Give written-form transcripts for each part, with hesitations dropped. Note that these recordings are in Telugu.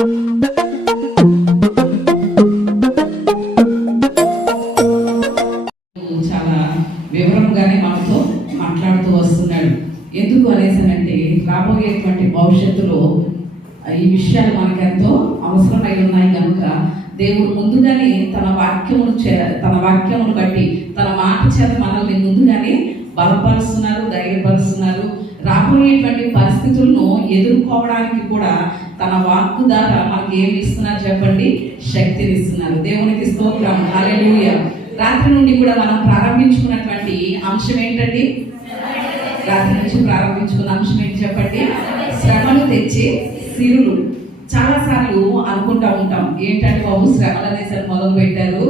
చాలా వివరంగానే మనతో మాట్లాడుతూ వస్తున్నాడు. ఎందుకు అనేసానంటే రాబోయేటువంటి భవిష్యత్తులో ఈ విషయాలు మనకెంతో అవసరమై ఉన్నాయి కనుక దేవుడు ముందుగానే తన వాక్యమును బట్టి తన మాట చేత మనల్ని ముందుగానే బలపరుస్తున్నారు, ధైర్యపరుస్తున్నారు. రాబోయేటువంటి పరిస్థితులను ఎదుర్కోవడానికి కూడా తన వాక్కు ద్వారా మనకి ఏమి ఇస్తున్నారు చెప్పండి? శక్తిని ఇస్తున్నారు. దేవునికి స్తోత్రం, హల్లెలూయా. రాత్రి నుండి కూడా మనం ప్రారంభించుకున్నటువంటి అంశం ఏంటండి? రాత్రి నుంచి ప్రారంభించుకున్న అంశం ఏంటి చెప్పండి? శ్రమలు తెచ్చే సిరులు. చాలా సార్లు అనుకుంటా ఉంటాం, ఏంటంటే బాబు శ్రమలు అనేసరి మొదలు పెట్టారు,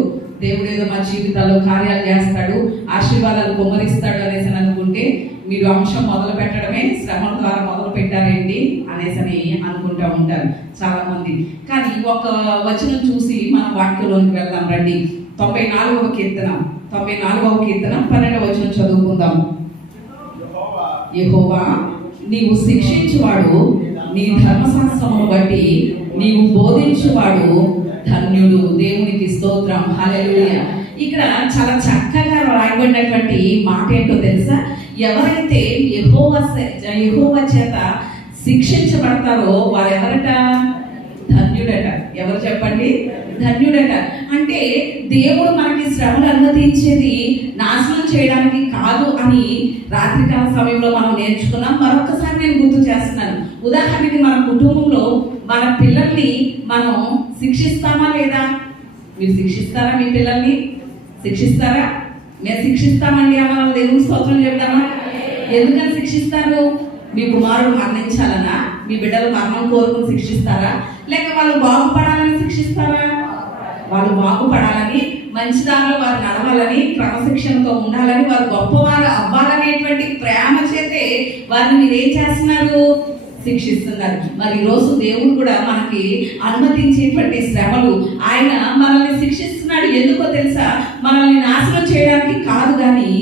దేవుడు ఏదో మా జీవితాల్లో కార్యాలు చేస్తాడు, ఆశీర్వాదాలు కుమ్మరిస్తాడు అనేసి అనుకుంటే మీరు అంశం మొదలు పెట్టడమే శ్రమల ద్వారా మొదలు పెట్టారేంటి అనేసి అనుకుంటా ఉంటారు చాలా మంది. కానీ ఒక వచనం చూసి మనం వాక్యంలోకి వెళ్దాం రండి. 94వ కీర్తన 12వ వచనం చదువుకుందాం. యెహోవా నీవు శిక్షించువాడు, నీ ధర్మశాస్త్రమును బట్టి నీవు బోధించువాడు ధన్యుడు. దేవునికి స్తోత్రం, హల్లెలూయా. ఇక్కడ చాలా చక్కగా రాయబడినటువంటి మాట ఏంటో తెలుసా? ఎవరైతే యెహోవా చేత శిక్షించబడతారో వారు ఎవరట? ధన్యుడట. ఎవరు చెప్పండి? ధన్యుడట. అంటే దేవుడు మనకి శ్రమలు అనుమతించేది నాశనం చేయడానికి కాదు అని రాత్రికాల సమయంలో మనం నేర్చుకున్నాం. మరొకసారి నేను గుర్తు చేస్తున్నాను. ఉదాహరణకి మన కుటుంబంలో మన పిల్లల్ని మనం శిక్షిస్తామా లేదా? మీరు శిక్షిస్తారా? మీ పిల్లల్ని శిక్షిస్తారా? మేము శిక్షిస్తామండి అన్న దేవుని స్తోత్రం చెప్తామా? ఎందుకని శిక్షిస్తారు? మీ కుమారుడు మరణించాలనా? మీ బిడ్డలు మరణం కోరుకుని శిక్షిస్తారా? లేక వాళ్ళు బాగుపడాలని శిక్షిస్తారా? వాళ్ళు బాగుపడాలని, మంచి దానిలో వారు నడవాలని, క్రమశిక్షణతో ఉండాలని, వారు గొప్పవారు అవ్వాలనేటువంటి ప్రేమ చేతే వారిని మీరు ఏం చేస్తున్నారు? శిక్షిస్తున్నారు. మరి ఈరోజు దేవుడు కూడా మనకి అనుమతించేటువంటి శ్రమలు, ఆయన మనల్ని శిక్షిస్తున్నాడు. ఎందుకో తెలుసా? మనల్ని నాశనం చేయడానికి కాదు, కానీ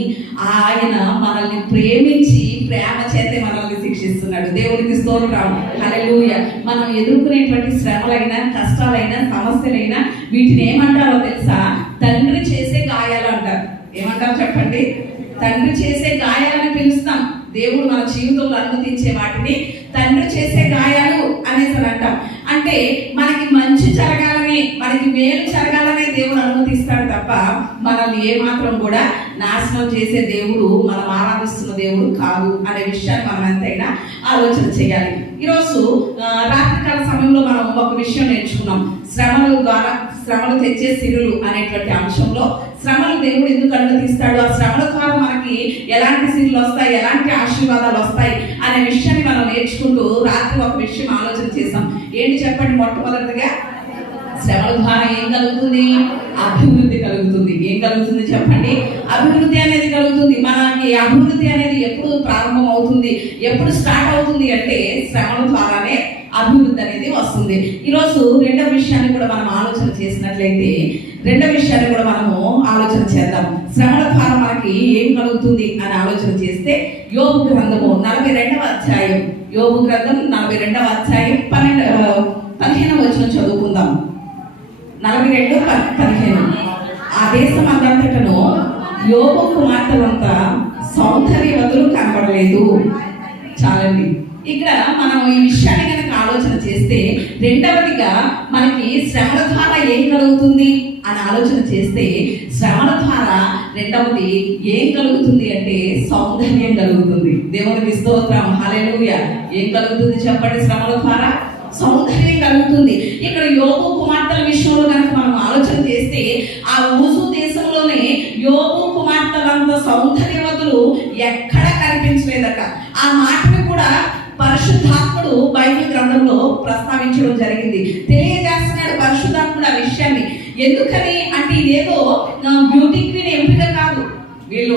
ఆయన మనల్ని ప్రేమించి ప్రేమ చేతే మనల్ని శిక్షిస్తున్నాడు. దేవునికి స్తోత్రం, హల్లెలూయా. మనం ఎదుర్కొనేటువంటి శ్రమలైనా, కష్టాలైనా, సమస్యలైనా వీటిని ఏమంటారో తెలుసా? తండ్రి చేసే గాయాలు అంటారు. ఏమంటారు చెప్పండి? తండ్రి చేసే గాయాలని పిలుస్తాం. దేవుడు మన జీవితంలో అనుమతించే వాటిని తండ్రి చేసే గాయాలు అనేసి అంటాం. అంటే మనకి మంచి జరగాలని, మనకి మేలు జరగాలనే దేవుడు అనుమతిస్తాడు తప్ప మనల్ని ఏమాత్రం కూడా నాశనం చేసే దేవుడు, మనం ఆరాధిస్తున్న దేవుడు కాదు అనే విషయాన్ని మనం ఎంతైనా ఆలోచన చేయాలి. ఈరోజు రాత్రికాల సమయంలో మనం ఒక విషయం నేర్చుకున్నాం. శ్రమలు తెచ్చే సిరులు అనేటువంటి అంశంలో శ్రమలు దేవుడు ఎందుకు అనుమతిస్తాడు, ఆ శ్రమల ద్వారా మనకి ఎలాంటి సిరులు వస్తాయి, ఎలాంటి ఆశీర్వాదాలు వస్తాయి అనే విషయాన్ని మనం నేర్చుకుంటూ రాత్రి ఒక విషయం ఆలోచన చేసాం. ఏంటి చెప్పండి? మొట్టమొదటిగా శ్రమల ద్వారా ఏం కలుగుతుంది? అభివృద్ధి కలుగుతుంది. ఏం కలుగుతుంది చెప్పండి? అభివృద్ధి అనేది కలుగుతుంది. మనకి అభివృద్ధి అనేది ఎప్పుడు ప్రారంభం అవుతుంది, ఎప్పుడు స్టార్ట్ అవుతుంది అంటే శ్రమల ద్వారానే అభివృద్ధి అనేది వస్తుంది. ఈరోజు రెండవ విషయాన్ని కూడా మనం ఆలోచన చేసినట్లయితే, మనము ఆలోచన చేద్దాం. శ్రమల ద్వారా మనకి ఏం కలుగుతుంది అని ఆలోచన చేస్తే, యోబు గ్రంథము 42వ అధ్యాయం 15వ వచనం చదువుకుందాం. 42:15. ఆ దేశం అంతటను యోబు కుమార్తెలంతా సౌందర్యవతులు కనబడలేదు. చాలండి. ఇక్కడ మనం ఈ విషయాన్ని కనుక ఆలోచన చేస్తే, రెండవదిగా మనకి శ్రమల ద్వారా ఏం కలుగుతుంది అని ఆలోచన చేస్తే, శ్రమల ద్వారా రెండవది ఏం కలుగుతుంది అంటే సౌందర్యం కలుగుతుంది. దేవునికి స్తోత్రం, హల్లెలూయా. ఏం కలుగుతుంది చెప్పండి? శ్రమల ద్వారా సౌందర్యం కలుగుతుంది. ఇక్కడ యోబు కుమార్తెల విషయంలో కనుక మనం ఆలోచన చేస్తే, ఆ ఊసు దేశంలోనే యోబు కుమార్తెలంత సౌందర్యవతులు ఎక్కడ కనిపించలేదట. ఆ మాటను కూడా పరిశుద్ధాత్ముడు బైబిల్ గ్రంథంలో ప్రస్తావించడం జరిగింది. తెలియజేస్తున్నాడు పరిశుద్ధాత్ముడు ఆ విషయాన్ని. ఎందుకని అంటే ఇదేదో బ్యూటీ క్వీన్ ఎంపిక కాదు, వీళ్ళు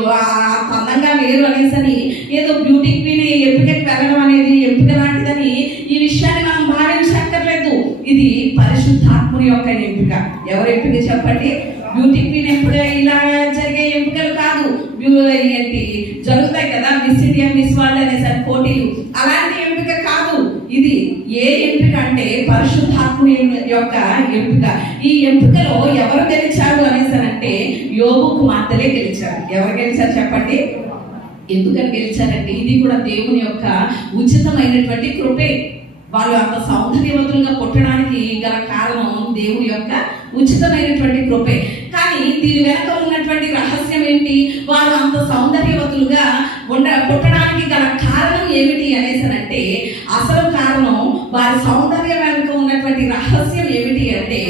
అందంగా లేరు అనేసి ఏదో బ్యూటీ క్వీన్ ఎంపికకి వెళ్ళడం అనేది ఎంపిక లాంటిదని ఈ విషయాన్ని మనం భావించక్కర్లేదు. ఇది పరిశుద్ధాత్ముని యొక్క ఎంపిక. ఎవరు ఎంపిక చెప్పండి? బ్యూటీ క్వీన్ ఎంపిక ఇలా జరిగే ఎంపికలు కాదు. ఏంటి జరుగుతాయి కదా, మిస్ ఇండియా, మిస్ వరల్డ్ అనేసి పోటీలు, అలాంటి ఎంపిక కాదు. ఇది ఏ ఎంపిక అంటే పరిశుద్ధాత్ముని యొక్క ఎంపిక. ఈ ఎంపికలో ఎవరు గెలిచారు అనేసారంటే యోబు కుమార్తెలే గెలిచారు. ఎవరు గెలిచారు చెప్పండి? ఎందుకని గెలిచారంటే ఇది కూడా దేవుని యొక్క ఉచితమైనటువంటి కృపే. వాళ్ళు అంత సౌందర్యవతులుగా పుట్టడానికి గల కారణం దేవుని యొక్క ఉచితమైనటువంటి కృపే. కానీ దీని వెనక ఉన్నటువంటి రహస్యం ఏంటి? వారు అంత సౌందర్యవతులుగా పుట్టడానికి గల కారణం ఏమిటి అనేసనంటే అసలు కారణం వారి సౌందర్యం వెనుక ఉన్నటువంటి రహస్యం ఏమిటి అంటే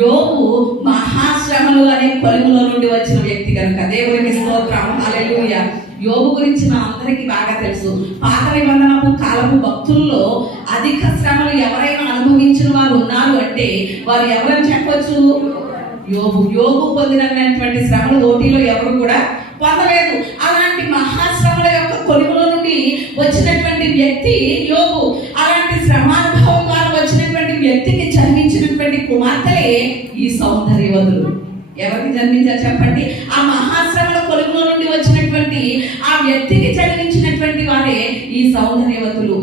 యోబు మహాశ్రమలు అనే కొలుములో నుండి వచ్చిన వ్యక్తి కనుక. దేవునికి స్తోత్రం, హల్లెలూయా. యోబు గురించి మన అందరికీ బాగా తెలుసు. పాత నిబంధనపు కాలపు భక్తుల్లో అధిక శ్రమలు ఎవరైనా అనుభవించిన వారు ఉన్నారు అంటే వారు ఎవరని చెప్పొచ్చు? యోబు పొందినటువంటి శ్రమలు ఓటీలో ఎవరు కూడా పొందలేదు. అలాంటి మహాశ్రమల యొక్క కొలుముల నుండి వచ్చినటువంటి వ్యక్తి యోబు. అలాంటి శ్రమానుభవం ద్వారా వచ్చినటువంటి వ్యక్తికి జన్మించినటువంటి కుమార్తెలే ఈ సౌందర్యవతులు. ఎవరికి జన్మించారు చెప్పండి? ఆ మహాశ్రమల కొలుముల నుండి వచ్చినటువంటి ఆ వ్యక్తికి జన్మించినటువంటి వారే ఈ సౌందర్యవతులు.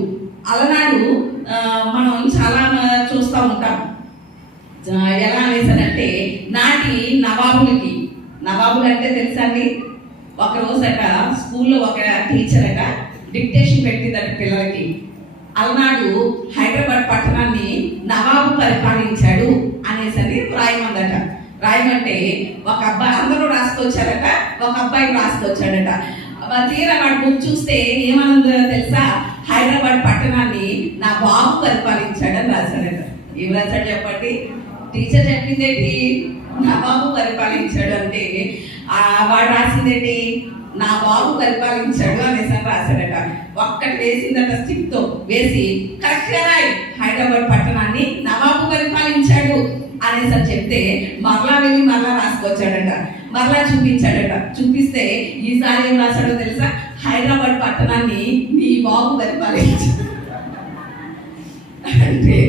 అలనాడు మనం చాలా చూస్తూ ఉంటాం. ఎలా అనేసారంటే నాటి నవాబులు అంటే తెలుసా అండి? ఒక రోజట స్కూల్లో ఒక టీచర్ అట డిక్టేషన్ పెట్టిందట పిల్లలకి. అలనాడు హైదరాబాద్ పట్టణాన్ని నవాబు పరిపాలించాడు అనేసరి రాయమందట. రాయమంటే ఒక అబ్బాయి, అందరూ రాసుకొచ్చారట, ఒక అబ్బాయి రాసుకొచ్చాడట. తీరా వాడు బుక్ చూస్తే ఏమన్నదో తెలుసా? హైదరాబాద్ పట్టణాన్ని నా బాబు పరిపాలించాడని రాశాడట. ఏం రాశాడు చెప్పండి? టీచర్ చెప్పిందేంటి? నా బాబు పరిపాలించాడు అంటే వాడు రాసిందేంటి? నా బాబు పరిపాలించాడు అనేసి రాశాడట. ఒక్కటి వేసిందట, స్టిక్ తో వేసి కరెక్ట్గా రాయి, హైదరాబాద్ పట్టణాన్ని నా బాబు పరిపాలించాడు అనేసి చెప్తే మరలా వెళ్ళి మరలా రాసుకొచ్చాడట. మరలా చూపించాడట. చూపిస్తే ఈసారి ఏం రాశాడో తెలుసా? హైదరాబాద్ పట్టణాన్ని నీ బాబు పరిపాలించాడు. అంటే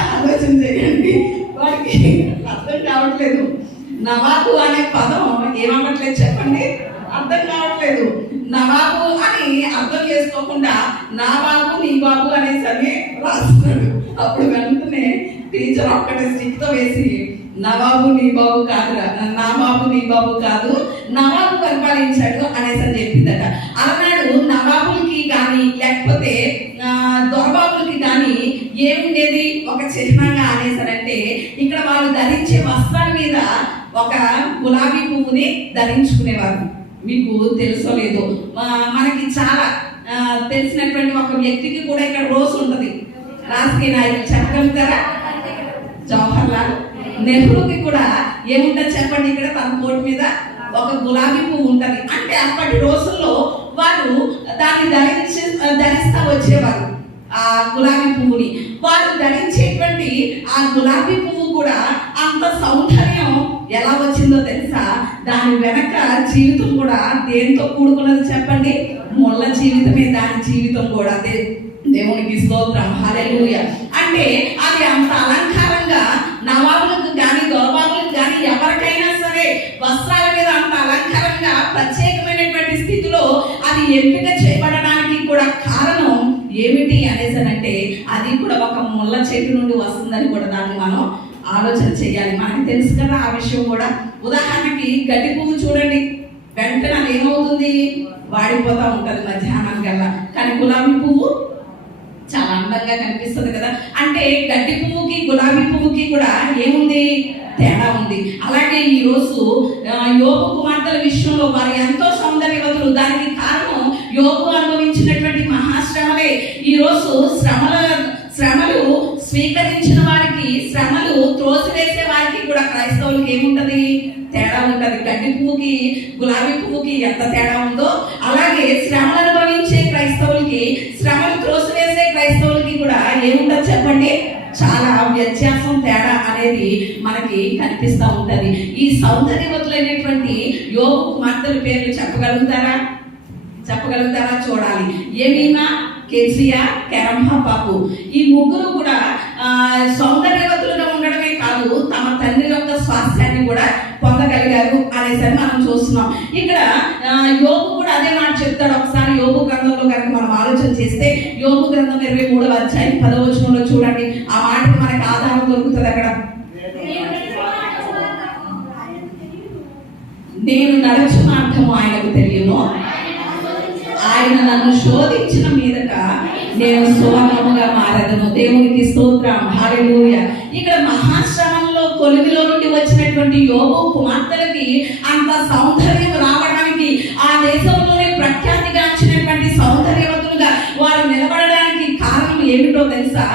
ఆలోచన చేయండి, వాడికి అర్థం కావట్లేదు. నవాబు అనే పదం ఏమవ్వట్లేదు చెప్పండి? అర్థం కావట్లేదు. నవాబు అని అర్థం చేసుకోకుండా నా బాబు నీ బాబు అనేసి రాస్తున్నాడు. అప్పుడు వెంటనే టీచర్ ఒక్కటే స్టిక్ తో వేసి నవాబు నీ బాబు కాదురా, నా బాబు నీ బాబు కాదు, నవాబు పరిపాలించాడు అనేసి చెప్పిందట. అలనాడు నవాబులకి కానీ లేకపోతే దొరబాబులకి కానీ ఏముండేది? ఒక చిహ్నంగా అనేసారంటే ఇక్కడ వాళ్ళు ధరించే వస్త్రాల మీద ఒక గులాబీ పువ్వుని ధరించుకునేవారు. మీకు తెలుసో లేదో, మనకి చాలా తెలిసినటువంటి ఒక వ్యక్తికి కూడా ఇక్కడ రోజు ఉంటుంది. రాజకీయ నాయకులు చెప్పగలుగుతారా? జవహర్ లాల్ నెహ్రూకి కూడా ఏముంటుంది చెప్పండి? ఇక్కడ తన కోట్ మీద ఒక గులాబీ పువ్వు ఉంటది. అంటే అప్పటి రోజుల్లో వారు దాన్ని ధరిస్తా వచ్చేవారు. ఆ గులాబీ పువ్వుని వారు ధరించేటువంటి ఆ గులాబీ పువ్వు కూడా అంత సౌందర్యం ఎలా వచ్చిందో తెలుసా? దాని వెనక జీవితం కూడా దేంతో కూడుకున్నది చెప్పండి? ముళ్ళ జీవితమే దాని జీవితం కూడా. దేవునికి స్తోత్రం, హల్లెలూయా. అంటే అది అంత అలంకారంగా నవాబులకు కానీ దొరబాబులకు కానీ ఎవరికైనా సరే వస్త్రాల మీద అంత అలంకారంగా ప్రత్యేకమైనటువంటి స్థితిలో అది ఎంపిక చేయబడడానికి కూడా కారణం ఏమిటి అనేసనంటే అది కూడా ఒక ముళ్ళ చెట్టు నుండి వస్తుందని కూడా దాన్ని మనం ఆలోచన చేయాలి. మనకు తెలుసు కదా ఆ విషయం కూడా. ఉదాహరణకి గడ్డి పువ్వు చూడండి, వెంటనే అది ఏమవుతుంది? వాడిపోతా ఉంటది మధ్యాహ్నానికల్లా. కానీ గులాబీ పువ్వు చాలా అందంగా కనిపిస్తుంది కదా. అంటే గడ్డి పువ్వుకి గులాబీ పువ్వుకి కూడా ఏముంది? తేడా ఉంది. అలాగే ఈ రోజు యోబు కుమార్తెల విషయంలో వారు ఎంతో సౌందర్యవతులు. దానికి కారణం యోబు అనుభవించినటువంటి మహాశ్రమలే. ఈ రోజు శ్రమలు స్వీకరించిన వారికి, శ్రమలు త్రోసివేసే వారికి కూడా క్రైస్తవులకి ఏముంటది? తేడా ఉంటది. గడ్డి పువ్వుకి గులాబీ పువ్వుకి ఎంత తేడా ఉందో అలాగే శ్రమలు అనుభవించే క్రైస్తవులకి, శ్రమలు త్రోసివేసే క్రైస్తవులకి కూడా ఏముంటది చెప్పండి? చాలా వ్యత్యాసం, తేడా అనేది మనకి కనిపిస్తూ ఉంటది. ఈ సౌందర్యవతులైనటువంటి యోబు కుమార్తెల పేర్లు చెప్పగలుగుతారా? చూడాలి. ఏమీనా, కెసియా, కెరమ్హా పాపు. ఈ ముగ్గురు కూడా సౌందర్యవతులుగా ఉండడమే కాదు, తమ తండ్రి యొక్క స్వాస్థ్యాన్ని కూడా పొందగలిగారు అనేసి మనం చూస్తున్నాం. ఇక్కడ యోబు కూడా అదే మాట చెప్తాడు. ఒకసారి యోబు గ్రంథంలో కనుక మనం ఆలోచన చేస్తే యోబు గ్రంథం 23వ అధ్యాయం 10వ వచనంలో చూడండి. ఆ మాటకి మనకి అక్కడ? నేను నడుచు మార్గము ఆయనకు తెలియను, ఆయన నన్ను శోధించిన మీదట నేను సువర్ణముగా మారదను. దేవునికి స్తోత్రం, హల్లెలూయా. ఇక్కడ మహాశ్రమంలో కొలిమిలో నుండి వచ్చినటువంటి యోబు కుమార్తెలకి అంత సౌందర్యం రావడానికి, ఆ దేశంలోనే ప్రఖ్యాతిగాంచినటువంటి సౌందర్యవతులుగా వారు నిలబడడానికి కారణం ఏమిటో తెలుసా?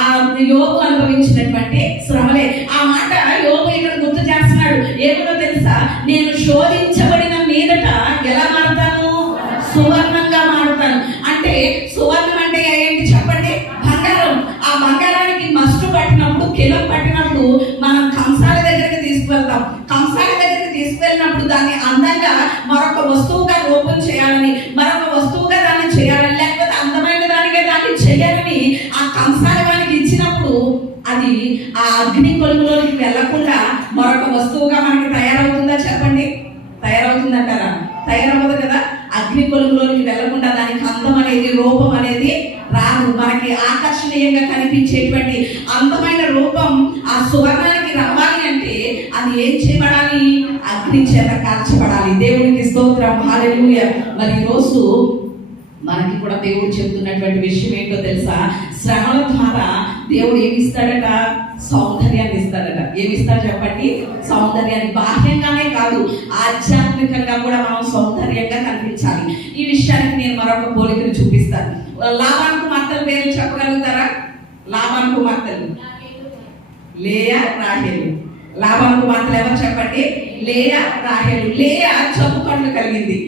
ఆ యోబు అనుభవించినటువంటి శ్రమలే. ఆ మాట యోబు ఇక్కడ గుర్తు చేస్తున్నాడు. ఏమిటో తెలుసా? నేను శోధించబడిన మీదట ఎలా మారుతాను? సువర్ణంగా మారుతాను. అంటే సువర్ణం అంటే ఏంటి చెప్పండి? బంగారం. ఆ బంగారానికి మస్టు పట్టినప్పుడు, కిలో పట్టినప్పుడు మనం కంసాల దగ్గరికి తీసుకువెళ్తాం. కంసాల దగ్గరికి తీసుకువెళ్ళినప్పుడు దాన్ని అందంగా మరొక వస్తువుగా రూపం చేయాలని, మరొక వస్తువుగా దాన్ని చేయాలని, లేకపోతే అందమైన దానిగా దాన్ని చేయాలని ఆ కంసాల వానికి ఇచ్చినప్పుడు అది ఆ అగ్ని కొలుములోకి వెళ్లకుండా మరొక వస్తువుగా మనకి తయారవుతుందా చెప్పండి? తయారవుతుందంటారా? తయారవ్వదు కదా. అగ్ని కొలుములోకి వెళ్లకుండా దానికి అందం అనేది, రూపం అనేది రాదు. మనకి ఆకర్షణీయంగా కనిపించేటువంటి అందమైన రూపం ఆ సువర్ణానికి రావాలి అంటే అది ఏం చేయబడాలి? అగ్ని చేత కాల్చబడాలి. దేవునికి స్తోత్రం, హల్లెలూయా. మరి ఈరోజు మనకి కూడా దేవుడు చెప్తున్నటువంటి విషయం ఏంటో తెలుసా? శ్రమల ద్వారా దేవుడు ఏమిస్తాడట? సౌందర్యాన్ని ఇస్తాడట. ఏమిస్తాడు చెప్పండి? సౌందర్యాన్ని. బాహ్యంగానే కాదు, ఆధ్యాత్మికంగా కూడా మనం సౌందర్యంగా కనిపించాలి. ఈ విషయానికి నేను మరొక పోలికను చూపిస్తాను. లాబాను కుమార్తెల పేరు చెప్పగలుగుతారా? లాబాను కుమార్తెలు లేయా, రాహేలు. లాబాను కుమార్తెలు ఎవరు చెప్పండి? లేయా, రాహేలు. లేయా జబ్బు కళ్ళు కలిగింది.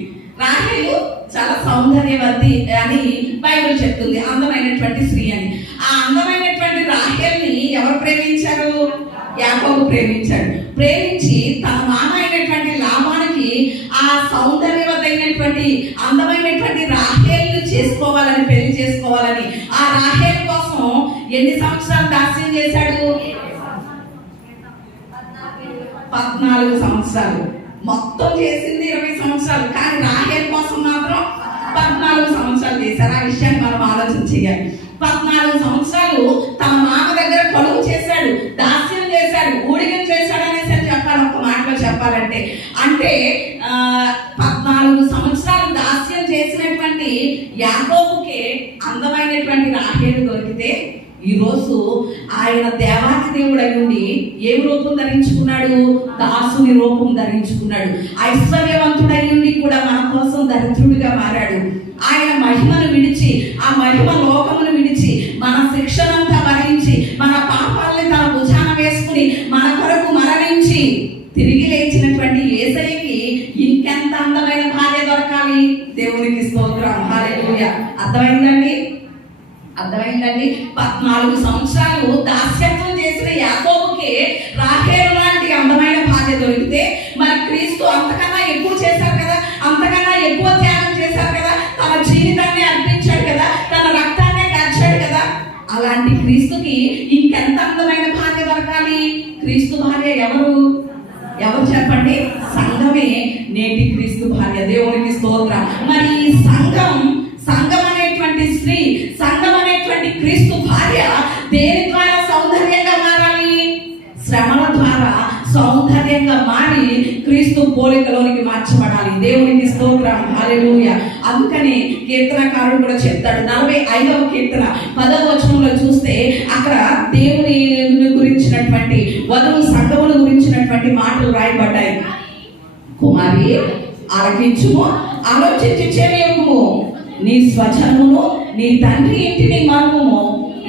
రాహేలు చాలా సౌందర్యవతి అని బైబిల్ చెప్తుంది, అందమైనటువంటి స్త్రీ అని. ఆ అందమైనటువంటి రాహేల్ని ఎవరు ప్రేమించారు? యాకోబు ప్రేమించాడు. ప్రేమించి తన మామ అయినటువంటి లాబానుకి ఆ సౌందర్యవతైనటువంటి అందమైనటువంటి రాహేల్ని చేసుకోవాలని, పెళ్లి చేసుకోవాలని ఆ రాహేల్ కోసం ఎన్ని సంవత్సరాలు దాస్యం చేశాడు? 14 సంవత్సరాలు. మొత్తం చేసింది 20 సంవత్సరాలు, కానీ రాహేల్ కోసం మాత్రం 14 సంవత్సరాలు చేశారు. ఆ విషయాన్ని మనం ఆలోచన చేయాలి. 14 సంవత్సరాలు తన మామ దగ్గర కొలువు చేశాడు, దాస్యం చేశాడు, ఊడిగం చేశాడు అనేసి అని చెప్పాలి. ఒక మాటలో చెప్పాలంటే అంటే 14 సంవత్సరాలు దాస్యం చేసినటువంటి యాకోబుకే అందమైనటువంటి రాహేలు దొరికితే, ఈరోజు ఆయన దేవాది దేవుడు అయి ఉండి ఏం రూపం ధరించుకున్నాడు? దాసుని రూపం ధరించుకున్నాడు. ఐశ్వర్యవంతుడై ఉండి కూడా మన కోసం దరిద్రుడిగా మారాడు. ఆయన మహిమను విడిచి, ఆ మహిమ లోకమును విడిచి, మన శిక్షనంతా భరించి, మన పాపాలని తన భుజాన వేసుకుని మన కొరకు మరణించి తిరిగి లేచినటువంటి యేసయ్యకి ఇంకెంత అందమైన భార్య దొరకాలి? దేవునికి స్తోత్రం, హల్లెలూయా. అర్థమైందండి? అర్థమైందండి? 14 సంవత్సరాలు దాస్యత్వం చేసిన యాకోబుకే రాహేలు లాంటి అందమైన భార్య దొరికితే, మరి క్రీస్తు అంతకన్నా ఎక్కువ చేశారు కదా, అంతకన్నా ఎక్కువ త్యాగం చేశారు కదా, తన జీవితాన్ని అర్పించాడు కదా, తన రక్తాన్ని కార్చాడు కదా. అలాంటి క్రీస్తుకి ఇంకెంత అందమైన భార్య దొరకాలి? క్రీస్తు భార్య ఎవరు? ఎవరు చెప్పండి? సంఘమే నేటి క్రీస్తు భార్య. దేవునికి స్తోత్రం. మరి ఈ సంఘం అనేటువంటి స్త్రీ, సంఘం అనేటువంటి క్రీస్తు భార్య దేని ద్వారా సౌందర్యంగా మారాలి? శ్రమల ద్వారా సౌందర్యంగా మారి క్రీస్తు పోలికలోనికి మార్చబడాలి. దేవునికి స్తోత్రం, హల్లెలూయా. అందుకని కీర్తనకారుడు కూడా చెప్తాడు. 45వ కీర్తన 10వ వచనంలో చూస్తే అక్కడ దేవుని గురించినటువంటి, వధువు సంఘమును గురించినటువంటి మాటలు రాయబడ్డాయి. కుమారి ఆలకించుము, ఆలోచించి చెవియొగ్గుము, నీ స్వజనమును నీ తండ్రి ఇంటిని మరువుము.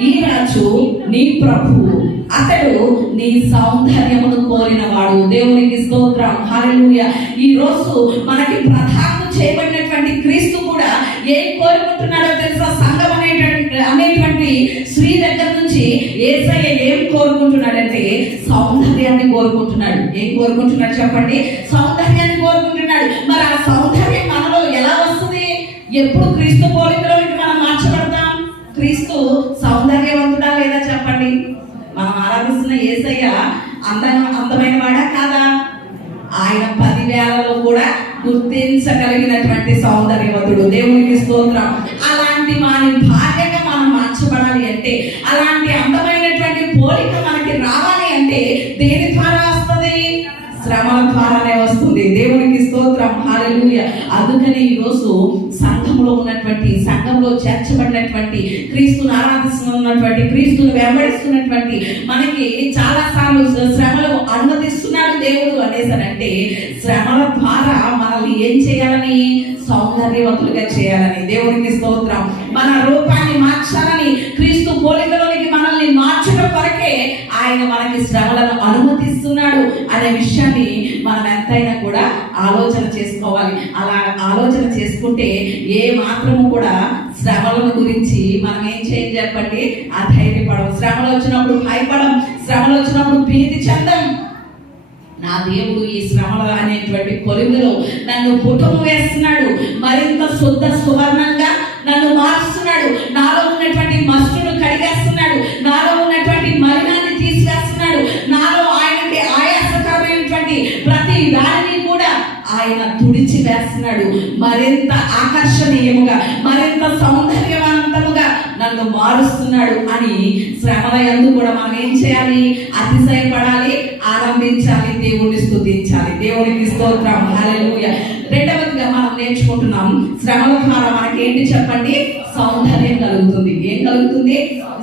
ఈ రాజు నీ ప్రభువు, అతడు నీ సౌందర్యమును కోరినవాడు. దేవునికి స్తోత్రం, హల్లెలూయా. ఈ రోజు మనకి ప్రధానం చేయబడినటువంటి క్రీస్తు కూడా ఏం కోరుకుంటున్నాడో తెలుసా? సంఘం అనేటువంటి స్త్రీ దగ్గర నుంచి యేసయ్య ఏం కోరుకుంటున్నాడంటే సౌందర్యాన్ని కోరుకుంటున్నాడు. ఏం కోరుకుంటున్నాడు చెప్పండి? సౌందర్యాన్ని కోరుకుంటున్నాడు. మరి ఆ సౌందర్యం మనలో ఎలా వస్తుంది? ఎప్పుడు క్రీస్తు పోలికలోకి మనం మార్చబడతాం. క్రీస్తు సౌందర్యవంతుడా లేదా చెప్పండి? మనం ఆరాధిస్తున్న యేసయ్య అందమైన వాడా కాదా? ఆయన 10,000లో కూడా గుర్తించగలిగినటువంటి సౌందర్యవంతుడు. దేవునికి స్తోత్రం. అలాంటి వారి భార్యగా మనం మార్చబడాలి అంటే, అలాంటి అందమైనటువంటి పోలిక మనకి రావాలి దేని ద్వారా వస్తుంది? శ్రమల ద్వారానే వస్తుంది. దేవునికి స్తోత్రం, హల్లెలూయా. అందుకని ఈరోజు సంఘంలో చేర్చబడినటువంటి, క్రీస్తును ఆరాధిస్తున్నటువంటి, క్రీస్తును వెంబడిస్తున్నటువంటి మనకి చాలా సార్లు శ్రమలు అనుమతిస్తున్నాడు దేవుడు అనేసనంటే, శ్రమల ద్వారా మనల్ని ఏం చేయాలని? సౌందర్యవంతులుగా చేయాలని. దేవునికి స్తోత్రం. మన రూపాన్ని మార్చాలని, క్రీస్తు పోలికలోనికి మనల్ని మార్చడం కొరకే ఆయన మనకి శ్రమలను అనుమతిస్తున్నాడు అనే విషయాన్ని మనం ఎంతైనా కూడా ఆలోచన చేసుకోవాలి. అలా ఆలోచన చేసుకుంటే ఏ మాత్రము కూడా శ్రమలను గురించి మనం ఏం చేయాలి చెప్పండి? అధైర్యపడం. శ్రమలు వచ్చినప్పుడు భయపడం, శ్రమలు వచ్చినప్పుడు భీతి చెందం. నా దేవుడు ఈ శ్రమల అనేటువంటి కొలువులో నన్ను పుటము వేస్తున్నాడు, మరింత శుద్ధ సువర్ణంగా నన్ను మారుస్తున్నాడు, నాలో ఉన్నటువంటి మస్టును కడిగేస్తున్నాడు, నాలో ఉన్నటువంటి మలినాన్ని తీసివేస్తున్నాడు, నాలో ఆయనకి ఆయాసకరమైనటువంటి ప్రతి దానిని కూడా ఆయన తుడిచి వేస్తున్నాడు. మరింత ఆకర్షణీయముగా, మరింత సౌందర్యవంతముగా నన్ను మారుస్తున్నాడు అని శ్రమల యందు కూడా మనం ఏం చేయాలి? అతిశయపడాలి, ఆనందించాలి, దేవుణ్ణి స్తుతించాలి. దేవునికి స్తోత్రం, హల్లెలూయా. రెండవదిగా మనం నేర్చుకుంటున్నాం, శ్రమల ద్వారా మనకేంటి చెప్పండి? సౌందర్యం కలుగుతుంది. ఏం కలుగుతుంది?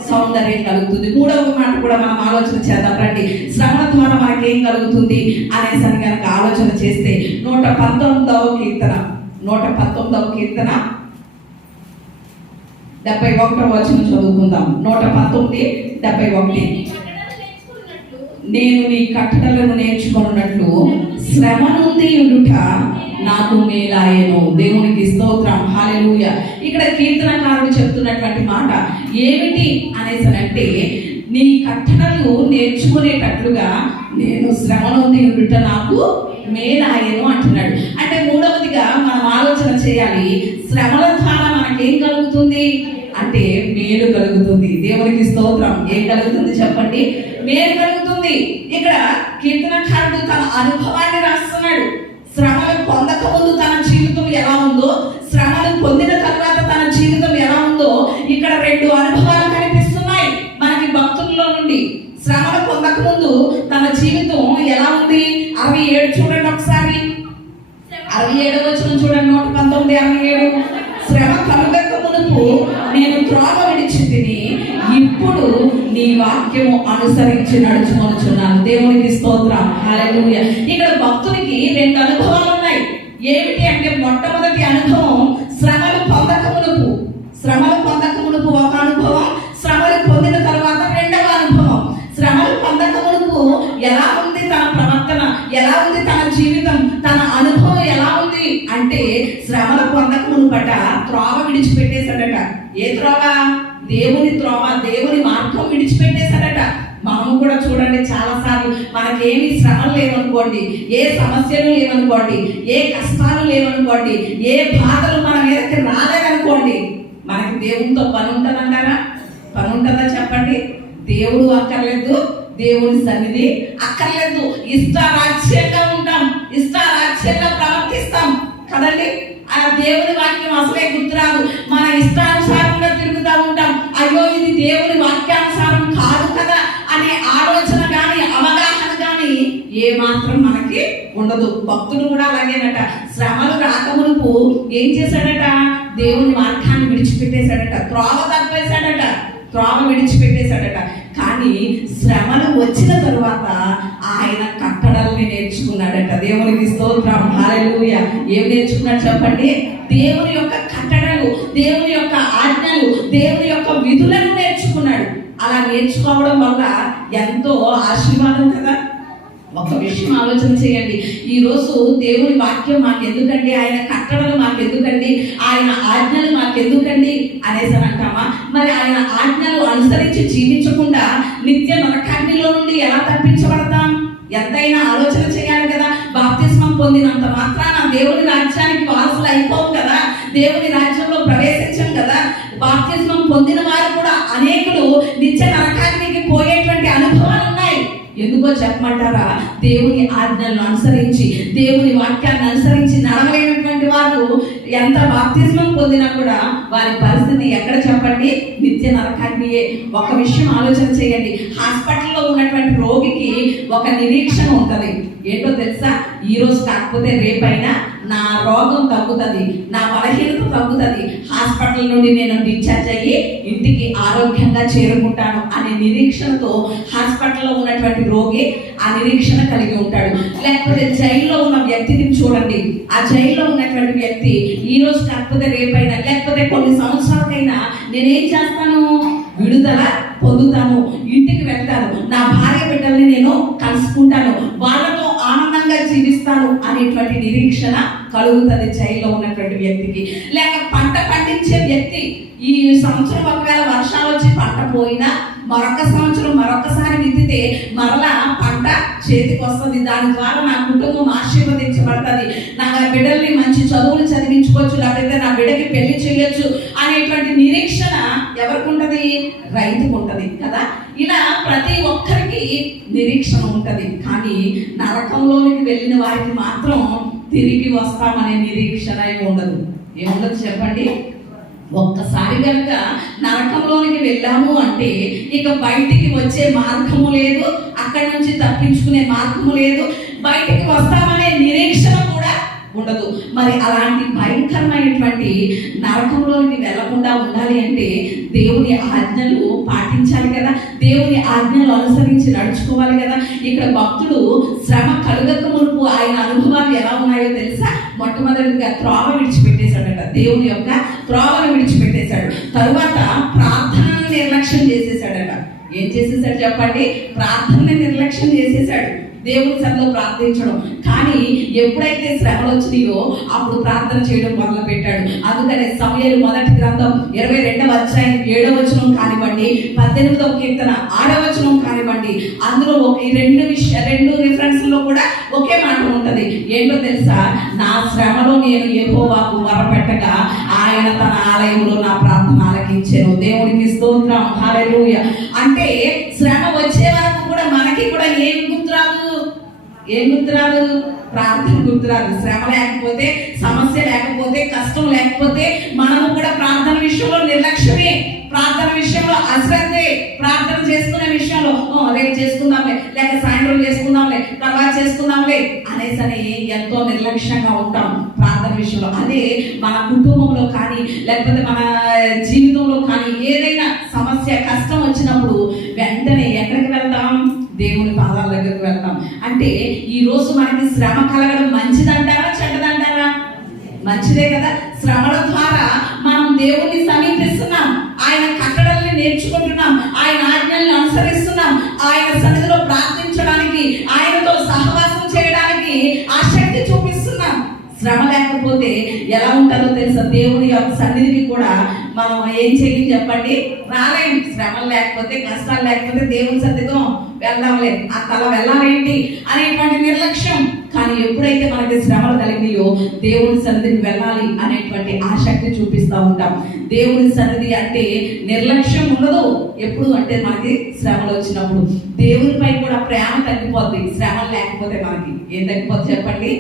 సౌందర్యం కలుగుతుంది. మూడవ మాట కూడా మనం ఆలోచన చేద్దాం రండి. శ్రమల ద్వారా మనకేం కలుగుతుంది అనేసి కనుక ఆలోచన చేస్తే 119వ కీర్తన 71వ వచనం చదువుకుందాం. 119:71. నేను నీ కట్టడలను నేర్చుకున్నట్లు శ్రమ నుండి ఉండుట నాకు మేలాయెను. దేవునికి స్తోత్రం, హల్లెలూయా. ఇక్కడ కీర్తనకారుడు చెప్తున్నటువంటి మాట ఏమిటి అనేసనంటే, నీ కట్టడలు నేర్చుకునేటట్లుగా నేను శ్రమ నుండి ఉండుట నాకు మేలాయెను అంటున్నాడు. అంటే మూడవదిగా మనం ఆలోచన చేయాలి, శ్రమల ద్వారా మనకేం కలుగుతుంది అంటే మేలు కలుగుతుంది. దేవునికి స్తోత్రం. ఏం కలుగుతుంది చెప్పండి? మేలు కలుగుతుంది. ఇక్కడ కీర్తనకారుడు తన అనుభవాన్ని రాస్తున్నాడు. శ్రమలు పొందక ముందు తన జీవితం ఎలా ఉందో, శ్రమలు పొందిన తర్వాత తన జీవితం ఎలా ఉందో ఇక్కడ రెండు అనుభవాలు కనిపిస్తున్నాయి మనకి భక్తుల్లో నుండి. శ్రమలు పొందక ముందు తన జీవితం ఎలా ఉంది? 67 చూడండి ఒకసారి. 67వ వచనం చూడండి. 119:67. శ్రమ కలుగక మునుపు నేను త్రోవ విడిచితిని, ఇప్పుడు నీ వాక్యము అనుసరించి నడుచుకొనుచున్నాను. దేవునికి స్తోత్రం, హల్లెలూయా. ఇక్కడ భక్తునికి రెండు అనుభవాలు ఉన్నాయి. ఏమిటి అంటే, మొట్టమొదటి అనుభవం శ్రమలు పొందక మునుపు. శ్రమలు పొందక మునుపు ఒక అనుభవం, శ్రమలు పొందిన తర్వాత రెండవ అనుభవం. శ్రమలు పొందక మునుపు ఎలా ఉంది తన ప్రవర్తన, ఎలా ఉంది తన జీవితం, తన అనుభవం ఎలా ఉంది అంటే, శ్రమలు పొందక మునుపట త్రోవ విడిచిపెట్టేశాడట. ఏ త్రోవ? దేవుని త్రోవ, దేవుని మార్గం విడిచిపెట్టేశాడట. మనము కూడా చూడండి, చాలా సార్లు మనకేమి శ్రమలు లేవనుకోండి, ఏ సమస్యలు లేవనుకోండి, ఏ కష్టాలు లేవనుకోండి, ఏ బాధలు మన మీదకి రాలేదనుకోండి, మనకి దేవునితో పని ఉంటుందంటారా? పని ఉంటుందా చెప్పండి? దేవుడు అక్కర్లేదు, దేవుని సన్నిధి అక్కర్లేదు. ఇష్టారాజ్యంగా ఉంటాం, ఇష్టారాజ్యంగా ప్రవర్తిస్తాం కదండి. ఆ దేవుని వాక్యం అసలే గుర్తురాదు, మన ఇష్టానుసారంగా తిరుగుతూ ఉంటాం. అయ్యో ఇది దేవుని వాక్యానుసారం కాదు కదా అనే ఆలోచన కానీ అవగాహన కానీ ఏ మాత్రం మనకి ఉండదు. భక్తుడు కూడా అలాగేనట. శ్రమలు రాకమునుపు ఏం చేశాడట? దేవుని మార్గాన్ని విడిచిపెట్టేశాడట, త్రోవ తప్పేశాడట, త్రోవ విడిచిపెట్టేశాడట. కానీ శ్రమలు వచ్చిన తరువాత ఆయన కట్టడల్ని నేర్చుకున్నాడట. దేవునికి స్తోత్రం, హల్లెలూయా. ఏం నేర్చుకున్నాడు చెప్పండి? దేవుని యొక్క కట్టడలు, దేవుని యొక్క ఆజ్ఞలు, దేవుని యొక్క విధులను నేర్చుకున్నాడు. అలా నేర్చుకోవడం వల్ల ఎంతో ఆశీర్వాదం కదా. ఒక విషయం ఆలోచన చేయండి. ఈరోజు దేవుని వాక్యం మాకెందుకండి, ఆయన కట్టడలు మాకెందుకండి, ఆయన ఆజ్ఞలు మాకెందుకండి అనేసి అంటామా? మరి ఆయన ఆజ్ఞలు అనుసరించి జీవించకుండా నిత్య నరకాగ్నిలో నుండి ఎలా తప్పించబడతాం? ఎంతైనా ఆలోచన చేయాలి కదా. బాప్తిస్మం పొందినంత మాత్రాన దేవుని రాజ్యానికి వారసులు అయిపోం కదా, దేవుని రాజ్యంలో ప్రవేశించం కదా. బాప్తిస్మం పొందిన వారు కూడా అనేకులు నిత్య నరకాగ్నికి పోయేటువంటి అనుభవాలు ఉన్నాయి. ఎందుకో చెప్పమంటారా? దేవుని ఆజ్ఞలను అనుసరించి, దేవుని వాక్యాన్ని అనుసరించి నడవలేనటువంటి వారు ఎంత బాప్తిస్మం పొందినా కూడా వారి పరిస్థితి ఎక్కడ చెప్పండి? నిత్య నరకాగ్నియే. ఒక విషయం ఆలోచన చేయండి. హాస్పిటల్లో ఉన్నటువంటి రోగికి ఒక నిరీక్షణ ఉంటది. ఏంటో తెలుసా? ఈ రోజు కాకపోతే రేపైనా నా రోగం తగ్గుతుంది, నా బలహీనత తగ్గుతుంది, హాస్పిటల్ నుండి నేను డిశ్చార్జ్ అయ్యి ఇంటికి ఆరోగ్యంగా చేరుకుంటాను అనే నిరీక్షణతో హాస్పిటల్లో ఉన్నటువంటి రోగి ఆ నిరీక్షణ కలిగి ఉంటాడు. లేకపోతే జైల్లో ఉన్న వ్యక్తిని చూడండి, ఆ జైల్లో ఉన్నటువంటి వ్యక్తి ఈ రోజు కాకపోతే రేపైనా, లేకపోతే కొన్ని సంవత్సరాలకైనా నేనేం చేస్తాను? విడుదల పొందుతాను, ఇంటికి వెళ్తాను, నా భార్య బిడ్డల్ని నేను కలుసుకుంటాను, వాళ్ళతో ఆనందంగా జీవిస్తాను అనేటువంటి నిరీక్షణ కలుగుతుంది జైల్లో ఉన్నటువంటి వ్యక్తికి. లేక పంట పండించే వ్యక్తి ఈ సంవత్సరం ఒకవేళ వర్షాలు వచ్చి పంట పోయినా మరొక సంవత్సరం మరొకసారి విత్తితే మరలా పంట చేతికి వస్తుంది, దాని ద్వారా నా కుటుంబం ఆశీర్వదించబడుతుంది, నా బిడ్డల్ని మంచి చదువులు చదివించుకోవచ్చు, లేకపోతే నా బిడ్డకి పెళ్లి చేయొచ్చు అనేటువంటి నిరీక్షణ ఎవరికి ఉంటది? రైతుకు ఉంటది కదా. ఇలా ప్రతి ఒక్కరికి నిరీక్షణ ఉంటది. కానీ నరకంలోనికి వెళ్ళిన వారికి మాత్రం తిరిగి వస్తామనే నిరీక్షణ ఉండదు. ఏముండదు చెప్పండి? ఒక్కసారి కనుక నరకంలోనికి వెళ్ళాము అంటే ఇక బయటికి వచ్చే మార్గము లేదు, అక్కడి నుంచి తప్పించుకునే మార్గము లేదు, బయటికి వస్తామనే నిరీక్షణ కూడా ఉండదు. మరి అలాంటి భయంకరమైనటువంటి నరకంలోకి వెళ్లకుండా ఉండాలి అంటే దేవుని ఆజ్ఞలు పాటించాలి కదా, దేవుని ఆజ్ఞలు అనుసరించి నడుచుకోవాలి కదా. ఇక్కడ భక్తుడు శ్రమ కలుగక మునుపు ఆయన అనుభవాలు ఎలా ఉన్నాయో తెలుసా? మొట్టమొదటిగా త్రోవ విడిచిపెట్టేశాడట, దేవుని యొక్క త్రోవను విడిచిపెట్టేశాడు. తరువాత ప్రార్థనను నిర్లక్ష్యం చేసేసాడట. ఏం చేసేసాడు చెప్పండి? ప్రార్థనని నిర్లక్ష్యం చేసేసాడు, దేవుని సన్నిధిలో ప్రార్థించడం. కానీ ఎప్పుడైతే శ్రమలు వచ్చినాయో అప్పుడు ప్రార్థన చేయడం మొదలు పెట్టాడు. అందుకనే సమూయేలు మొదటి గ్రంథం 22వ అధ్యాయం 7వ వచనం కానివ్వండి, 18వ కీర్తన 6వ వచనం కానివ్వండి, అందులో ఈ రెండు రిఫరెన్స్ లో కూడా ఒకే మాట ఉంటది. ఏంటో తెలుసా? నా శ్రమలో నేను యెహోవాకు మొరపెట్టగా ఆయన తన ఆలయంలో నా ప్రార్థన ఆలకించెను. దేవునికి స్తోత్రం, హల్లెలూయా. అంటే శ్రమ వచ్చే వరకు కూడా మనకి కూడా ఏం గుర్తురాదు? ప్రార్థన గుర్తురాదు. శ్రమ లేకపోతే, సమస్య లేకపోతే, కష్టం లేకపోతే మనము కూడా ప్రార్థన విషయంలో నిర్లక్ష్యమే, ప్రార్థన విషయంలో అశ్రద్ధే, ప్రార్థన చేసుకునే విషయంలో రేపు చేసుకుందాంలే, లేక సాయంత్రం చేసుకుందాంలే, తర్వాత చేసుకుందాంలే అనేసని ఎంతో నిర్లక్ష్యంగా ఉంటాం ప్రార్థన విషయంలో. అదే మన కుటుంబంలో కానీ లేకపోతే మన జీవితంలో కానీ ఏదైనా సమస్య కష్టం వచ్చినప్పుడు వెంటనే ఎక్కడికి వెళ్తాం? దేవుని పాదాల దగ్గరికి వెళ్తాం. అంటే ఈ రోజు మనకి శ్రమ కలగడం మంచిదంటారా చెడ్డదంటారా? మంచిదే కదా. శ్రమల ద్వారా మనం దేవుణ్ణి సమీపిస్తున్నాం, ఆయన కట్టడల్ని నేర్చుకుంటున్నాం, ఆయన ఆజ్ఞల్ని అనుసరిస్తున్నాం, ఆయన సన్నిధిలో ప్రార్థించడానికి, ఆయనతో సహవాసం చేయడానికి ఆసక్తి చూపిస్తున్నాం. శ్రమ లేకపోతే ఎలా ఉంటుందో తెలుసా? దేవుని యొక్క సన్నిధికి కూడా మనం ఏం చేయాలి చెప్పండి? రాలేం. శ్రమలు లేకపోతే, కష్టాలు లేకపోతే దేవుని సన్నిధిలో వెళ్దాంలే, ఆ తల వెళ్ళాలేంటి అనేటువంటి నిర్లక్ష్యం. కానీ ఎప్పుడైతే మనకి శ్రమలు కలిగినాయో దేవుని సన్నిధికి వెళ్ళాలి అనేటువంటి ఆసక్తి చూపిస్తూ ఉంటాం. దేవుని సన్నిధి అంటే నిర్లక్ష్యం ఉండదు. ఎప్పుడు అంటే మనకి శ్రమలు వచ్చినప్పుడు దేవునిపై కూడా ప్రేమ తగ్గిపోద్ది. శ్రమలు లేకపోతే మనకి ఏం తగ్గిపోద్ది చెప్పండి?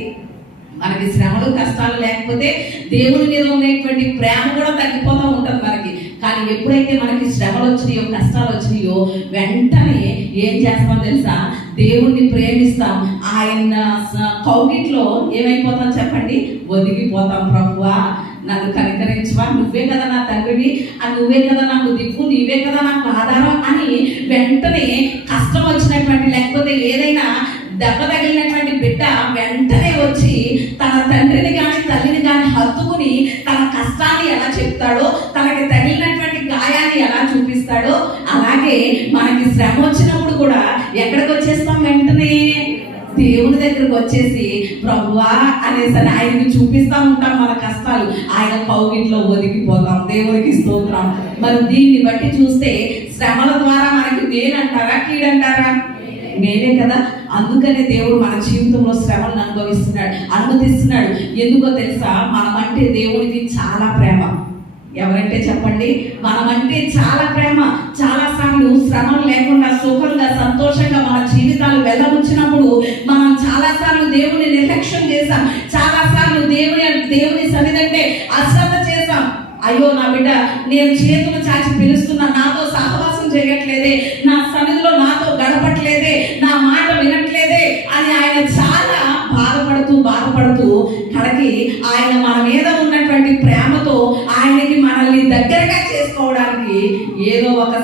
మనకి శ్రమలు కష్టాలు లేకపోతే దేవుని మీద ఉన్నటువంటి ప్రేమ కూడా తగ్గిపోతూ ఉంటుంది మనకి. కానీ ఎప్పుడైతే మనకి శ్రమలు వచ్చినాయో, కష్టాలు వచ్చినాయో వెంటనే ఏం చేస్తామో తెలుసా? దేవుణ్ణి ప్రేమిస్తాం. ఆయన కౌగిట్లో ఏమైపోతాం చెప్పండి? ఒదిగిపోతాం. ప్రభువా నన్ను కనికరించవా, నువ్వే కదా నా తండ్రివి, నువ్వే కదా నాకు దిక్కు, నీవే కదా నాకు ఆధారం అని వెంటనే కష్టం వచ్చినటువంటి లేకపోతే ఏదైనా దెబ్బ తగిలినటువంటి బిడ్డ వెంటనే వచ్చి తన తండ్రిని కానీ తల్లిని కానీ హత్తుకుని తన కష్టాన్ని ఎలా చెప్తాడో, తనకి తగిలినటువంటి గాయాన్ని ఎలా చూపిస్తాడో, అలాగే మనకి శ్రమ వచ్చినప్పుడు కూడా ఎక్కడికి వచ్చేస్తాం? వెంటనే దేవుని దగ్గరకు వచ్చేసి ప్రభువా అనేసి ఆయనకి చూపిస్తూ ఉంటాం మన కష్టాలు. ఆయన కౌగిట్లో ఒదిగిపోతాం. దేవునికి స్తోత్రం. మరి దీన్ని బట్టి చూస్తే శ్రమల ద్వారా మనకి మేలంటారా కీడంటారా? మేలే కదా. అందుకనే దేవుడు మన జీవితంలో శ్రమలను అనుమతిస్తున్నాడు. ఎందుకో తెలుసా? మనమంటే దేవునికి చాలా ప్రేమ. ఎవరంటే చెప్పండి? మనమంటే చాలా ప్రేమ. చాలా సార్లు శ్రమలు లేకుండా సుఖంగా సంతోషంగా మన జీవితాలు వెళ్ళవచ్చినప్పుడు మనం చాలా సార్లు దేవుని నిర్లక్ష్యం చేశాం. చాలా సార్లు దేవుని సన్నిధంటే అశ్రద్ధ చేశాం. అయ్యో నా బిడ్డ నేను చేతులు చాచి పిలుస్తున్నా, నాతో సహవాసం చేయట్లేదే, నా సన్నిధిలో నాతో గడపట్లేదే, నా మాట వినట్లేదు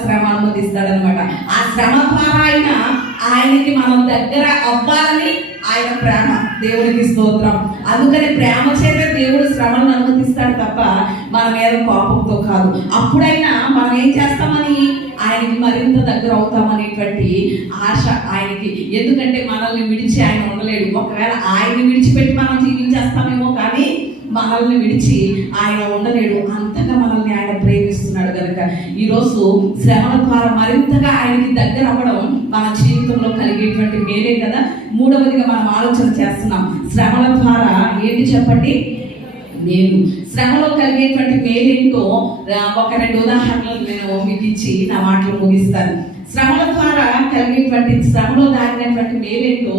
శ్రమ అనుమతిస్తాడనమాట. ఆ శ్రమ ద్వారా ఆయనకి మనం దగ్గర అవ్వాలని ఆయన ప్రేమ. దేవునికి స్తోత్రం. అందుకని ప్రేమ చేత దేవుడు శ్రమలను అనుమతిస్తాడు తప్ప మన మీద కోపంతో కాదు. అప్పుడైనా మనం ఏం చేస్తామని ఆయనకి మరింత దగ్గర అవుతామనేటువంటి ఆశ ఆయనకి. ఎందుకంటే మనల్ని విడిచి ఆయన ఉండలేడు. ఒకవేళ ఆయన్ని విడిచిపెట్టి మనం జీవించేస్తామేమో కానీ మనల్ని విడిచి ఆయన ఉండలేడు. అంతగా మనల్ని ఆయన ప్రేమిస్తున్నాడు కనుక ఈరోజు శ్రమల ద్వారా మరింతగా ఆయనకి దగ్గర అవ్వడం మన జీవితంలో కలిగేటువంటి మేలే కదా. మూడవదిగా మనం ఆలోచన చేస్తున్నాం, శ్రమల ద్వారా ఏంటి చెప్పండి? మేలు. శ్రమలో కలిగేటువంటి మేలేంటో ఒక 2 ఉదాహరణలు నేను మీకు ఇచ్చి నా మాటలు ముగిస్తాను. శ్రమల ద్వారా కలిగేటువంటి, శ్రమలో దాగినటువంటి మేలేంటో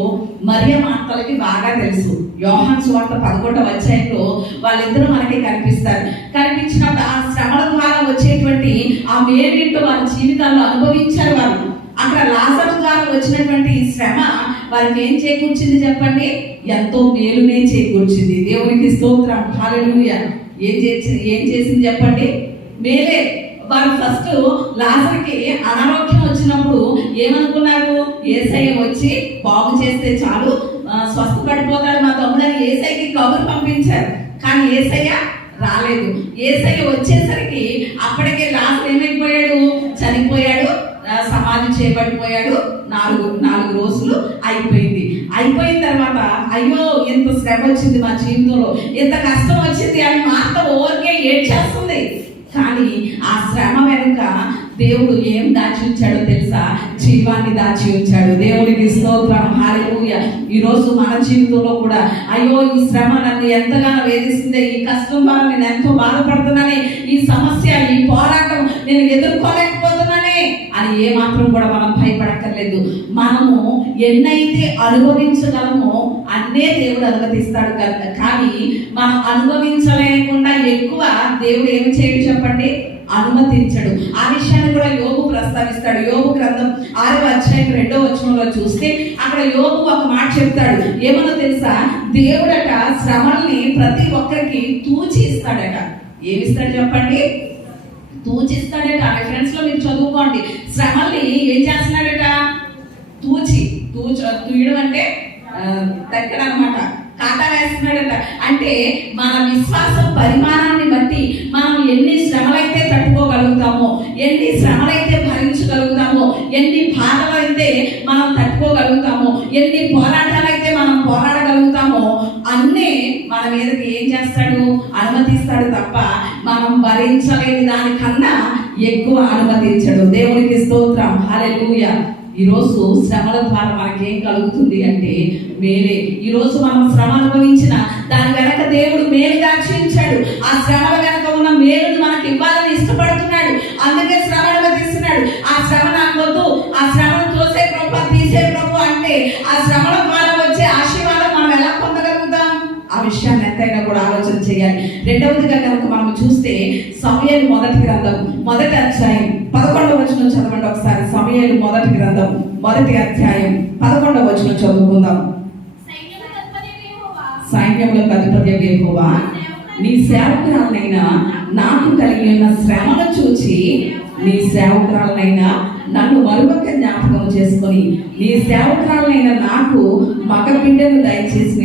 మరియ మార్తలకి బాగా తెలుసు. యోహాను సువార్త 11వ అధ్యాయంలో వాళ్ళిద్దరూ మనకి కనిపిస్తారు. కనిపించినప్పుడు ఆ శ్రమల ద్వారా వచ్చేటువంటి ఆ మేలేంటో వాళ్ళ జీవితాల్లో అనుభవించారు వారు. అక్కడ లాజరు ద్వారా వచ్చినటువంటి శ్రమ వారికి ఏం చేకూర్చింది చెప్పండి? ఎంతో మేలునే చేకూర్చింది. దేవునికి స్తోత్రం, హల్లెలూయా. ఏం చేసింది చెప్పండి? మేలే. వారు ఫస్ట్ లాజరుకి అనారోగ్యం వచ్చినప్పుడు ఏమనుకున్నారు? యేసయ్య వచ్చి బాగు చేస్తే చాలు, స్వస్థపడిపోతాడు మా తమ్ముడని యేసయ్యకి కబురు పంపించారు. కానీ యేసయ్య రాలేదు. యేసయ్య వచ్చేసరికి అప్పటికే లాజరు ఏమైపోయాడు? చనిపోయాడు, సమాధి చేయబడిపోయాడు. 4 రోజులు అయిపోయింది. అయిపోయిన తర్వాత అయ్యో ఎంత శ్రమ వచ్చింది మా జీవితంలో, ఎంత కష్టం వచ్చింది అని మార్త ఊరికే ఏడ్చేస్తుంది. కానీ ఆ శ్రమ వెనుక దేవుడు ఏం దాచి ఉంచాడో తెలుసా? జీవాన్ని దాచి ఉంచాడు. దేవునికి స్తోత్రం, హల్లెలూయా. ఈరోజు మన జీవితంలో కూడా అయ్యో ఈ శ్రమ నన్ను ఎంతగానో వేధిస్తుంది, ఈ కష్టం వల్ల నేను ఎంతో బాధపడుతున్నానే, ఈ సమస్య, ఈ పోరాటం నేను ఎదుర్కోలేకపోతున్నానే అని ఏమాత్రం కూడా మనం భయపడక్కర్లేదు. మనము ఎన్నైతే అనుభవించగలమో అన్నే దేవుడు అనుమతిస్తాడు కదా. కానీ మనం అనుభవించలేకుండా ఎక్కువ దేవుడు ఏమి చేయడు చెప్పండి? అనుమతించడు. ఆ విషయాన్ని కూడా యోబు ప్రస్తావిస్తాడు. యోబు గ్రంథం 6వ అధ్యాయం 2వ వచనంలో చూస్తే అక్కడ యోబు ఒక మాట చెప్తాడు. ఏమన్నా తెలుసా? దేవుడట శ్రమల్ని ప్రతి ఒక్కరికి తూచి ఇస్తాడట. ఏమిస్తాడు చెప్పండి? తూచిస్తాడట. ఆ రిఫరెన్స్ లో మీరు చదువుకోండి. శ్రమల్ని ఏం చేస్తున్నాడట? తూయడం అంటే దగ్గర అనమాట, కాటా వేస్తున్నాడట. అంటే మన విశ్వాసం పరిమాణాన్ని బట్టి మనం ఎన్ని శ్రమలైతే తట్టుకోగలుగుతామో, ఎన్ని శ్రమలైతే భరించగలుగుతామో, ఎన్ని బాధలు అయితే మనం తట్టుకోగలుగుతామో, ఎన్ని పోరాటాలైతే మనం పోరాడగలుగుతామో అన్నీ మన మీదకి ఏం చేస్తాడు? అనుమతిస్తాడు తప్ప మనం భరించలేని దానికన్నా ఎక్కువ అనుమతించడు. దేవునికి స్తోత్రం, హల్లెలూయా. ఈరోజు శ్రమల ద్వారా మనకేం కలుగుతుంది అంటే మేలే. ఈరోజు మనం శ్రమ అనుభవించిన దాని వెనక దేవుడు మేలు దాచించాడు. ఆ శ్రమల వెనక ఉన్న మేలును మనకి ఇవ్వాలని ఇష్టపడుతున్నాడు. అందుకే శ్రమ అనుమతిస్తున్నాడు. ఆ శ్రమ నాకు వద్దు, ఆ శ్రమను తోసే ప్రభు, తీసే ప్రభు అంటే ఆ శ్రమల ద్వారా వచ్చే ఆశీర్వాదం మనం ఎలా పొందగలుగుతాం? ఆ విషయాన్ని ఎంతైనా కూడా ఆలోచన చేయాలి. రెండవదిగా కనుక మనం చూస్తే సమూయేలు మొదటి గ్రంథం 1వ అధ్యాయం 11వ వచనం చదవండి ఒకసారి. సమూయేలు మొదటి గ్రంథం 1వ అధ్యాయం 11వ వచనం చదువుకుందాం. సైన్యములకు అధిపతి యెహోవా నీ సేవకురాలనైనా నాకు కలిగి ఉన్న శ్రమను చూచి నీ సేవకురాలనైనా నన్ను మరొక జ్ఞాపకం చేసుకొని నీ సేవకురాలనైనా నాకు మగ బిడ్డను దయచేసిన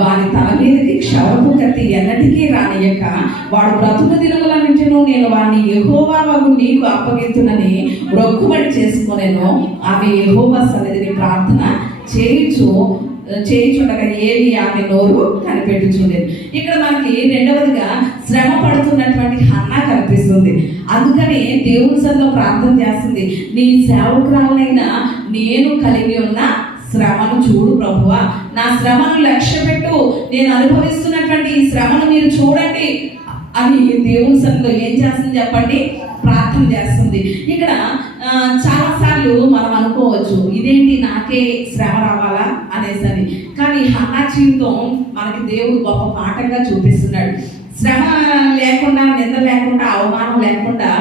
వారి తల మీదకి క్షవరపు కత్తి ఎన్నటికీ రానియక వాడు బ్రతుకు దినములన్నింటినూ నేను వాడిని యెహోవా వగు నీకు అప్పగిత్తునని మొక్కుబడి చేసుకొనెను. ఆమె యెహోవా సన్నిధిని ప్రార్థన చేయించుండగా ఏలి ఆమె నోరు కనిపెట్టుచుండేది. ఇక్కడ మనకి రెండవదిగా శ్రమ పడుతున్నటువంటి హన్నా కనిపిస్తుంది. అందుకని దేవుని సన్నిధిలో ప్రార్థన చేస్తుంది. నీ సేవకురాలైనా నేను కలిగి ఉన్న శ్రమను చూడు ప్రభువా, నా శ్రమను లక్ష్య పెట్టు, నేను అనుభవిస్తున్నటువంటి ఈ శ్రమను మీరు చూడండి అని దేవుని సన్నిధిలో ఏం చేస్తుంది చెప్పండి? ప్రార్థన చేస్తుంది. ఇక్కడ చాలాసార్లు మనం అనుకోవచ్చు ఇదేంటి నాకే శ్రమ రావాలా అనేసరి. కానీ హన్నా జీవితం మనకి దేవుడు గొప్ప పాఠంగా చూపిస్తున్నాడు. శ్రమ లేకుండా, నింద లేకుండా, అవమానం లేకుండా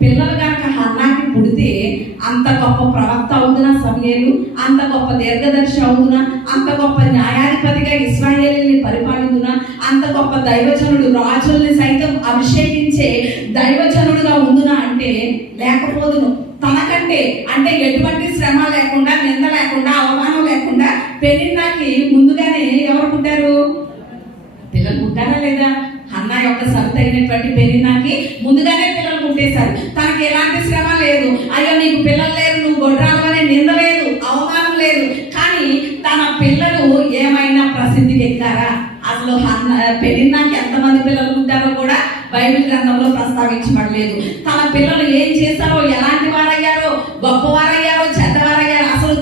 పిల్లలు కనుక హన్నాకి పుడితే అంత గొప్ప ప్రవక్త అవుతున్నా సమూయేలు, అంత గొప్ప దీర్ఘదర్శి అవుతున్నా, అంత గొప్ప న్యాయాధిపతిగా ఇశ్రాయేలుని పరిపాలించునా, అంత గొప్ప దైవజనుడు రాజుల్ని సైతం అభిషేకించే అనుభవించే దైవజనుడుగా ఉండునా అంటే లేకపోదును. తనకంటే అంటే ఎటువంటి శ్రమ లేకుండా, నింద లేకుండా, అవమానం లేకుండా పెనిన్నాకి ముందుగానే ఎవరు పుట్టారు? పిల్లలు పుట్టారా లేదా? హన్నా యొక్క సరిత అయినటువంటి పెనిన్నాకి ముందుగానే పిల్లలు పుట్టేశారు. తనకి ఎలాంటి శ్రమ లేదు. అయ్యో నీకు పిల్లలు లేరు, నువ్వు గొడ్రాలు అనే నింద లేదు, అవమానం లేదు. కానీ తన పిల్లలు ఏమైనా ప్రసిద్ధికి ఎక్కారా? అసలు పెనిన్నాకి ఎంతమంది పిల్లలు పుట్టారో కూడా బైబిల్ గ్రంథంలో ప్రస్తావించబడలేదు. తన పిల్లలు ఏం చేశారో, ఎలాంటి వారయ్యారో, గొప్పవారయ్యారో, చెడ్డవారయ్యారో, అసలు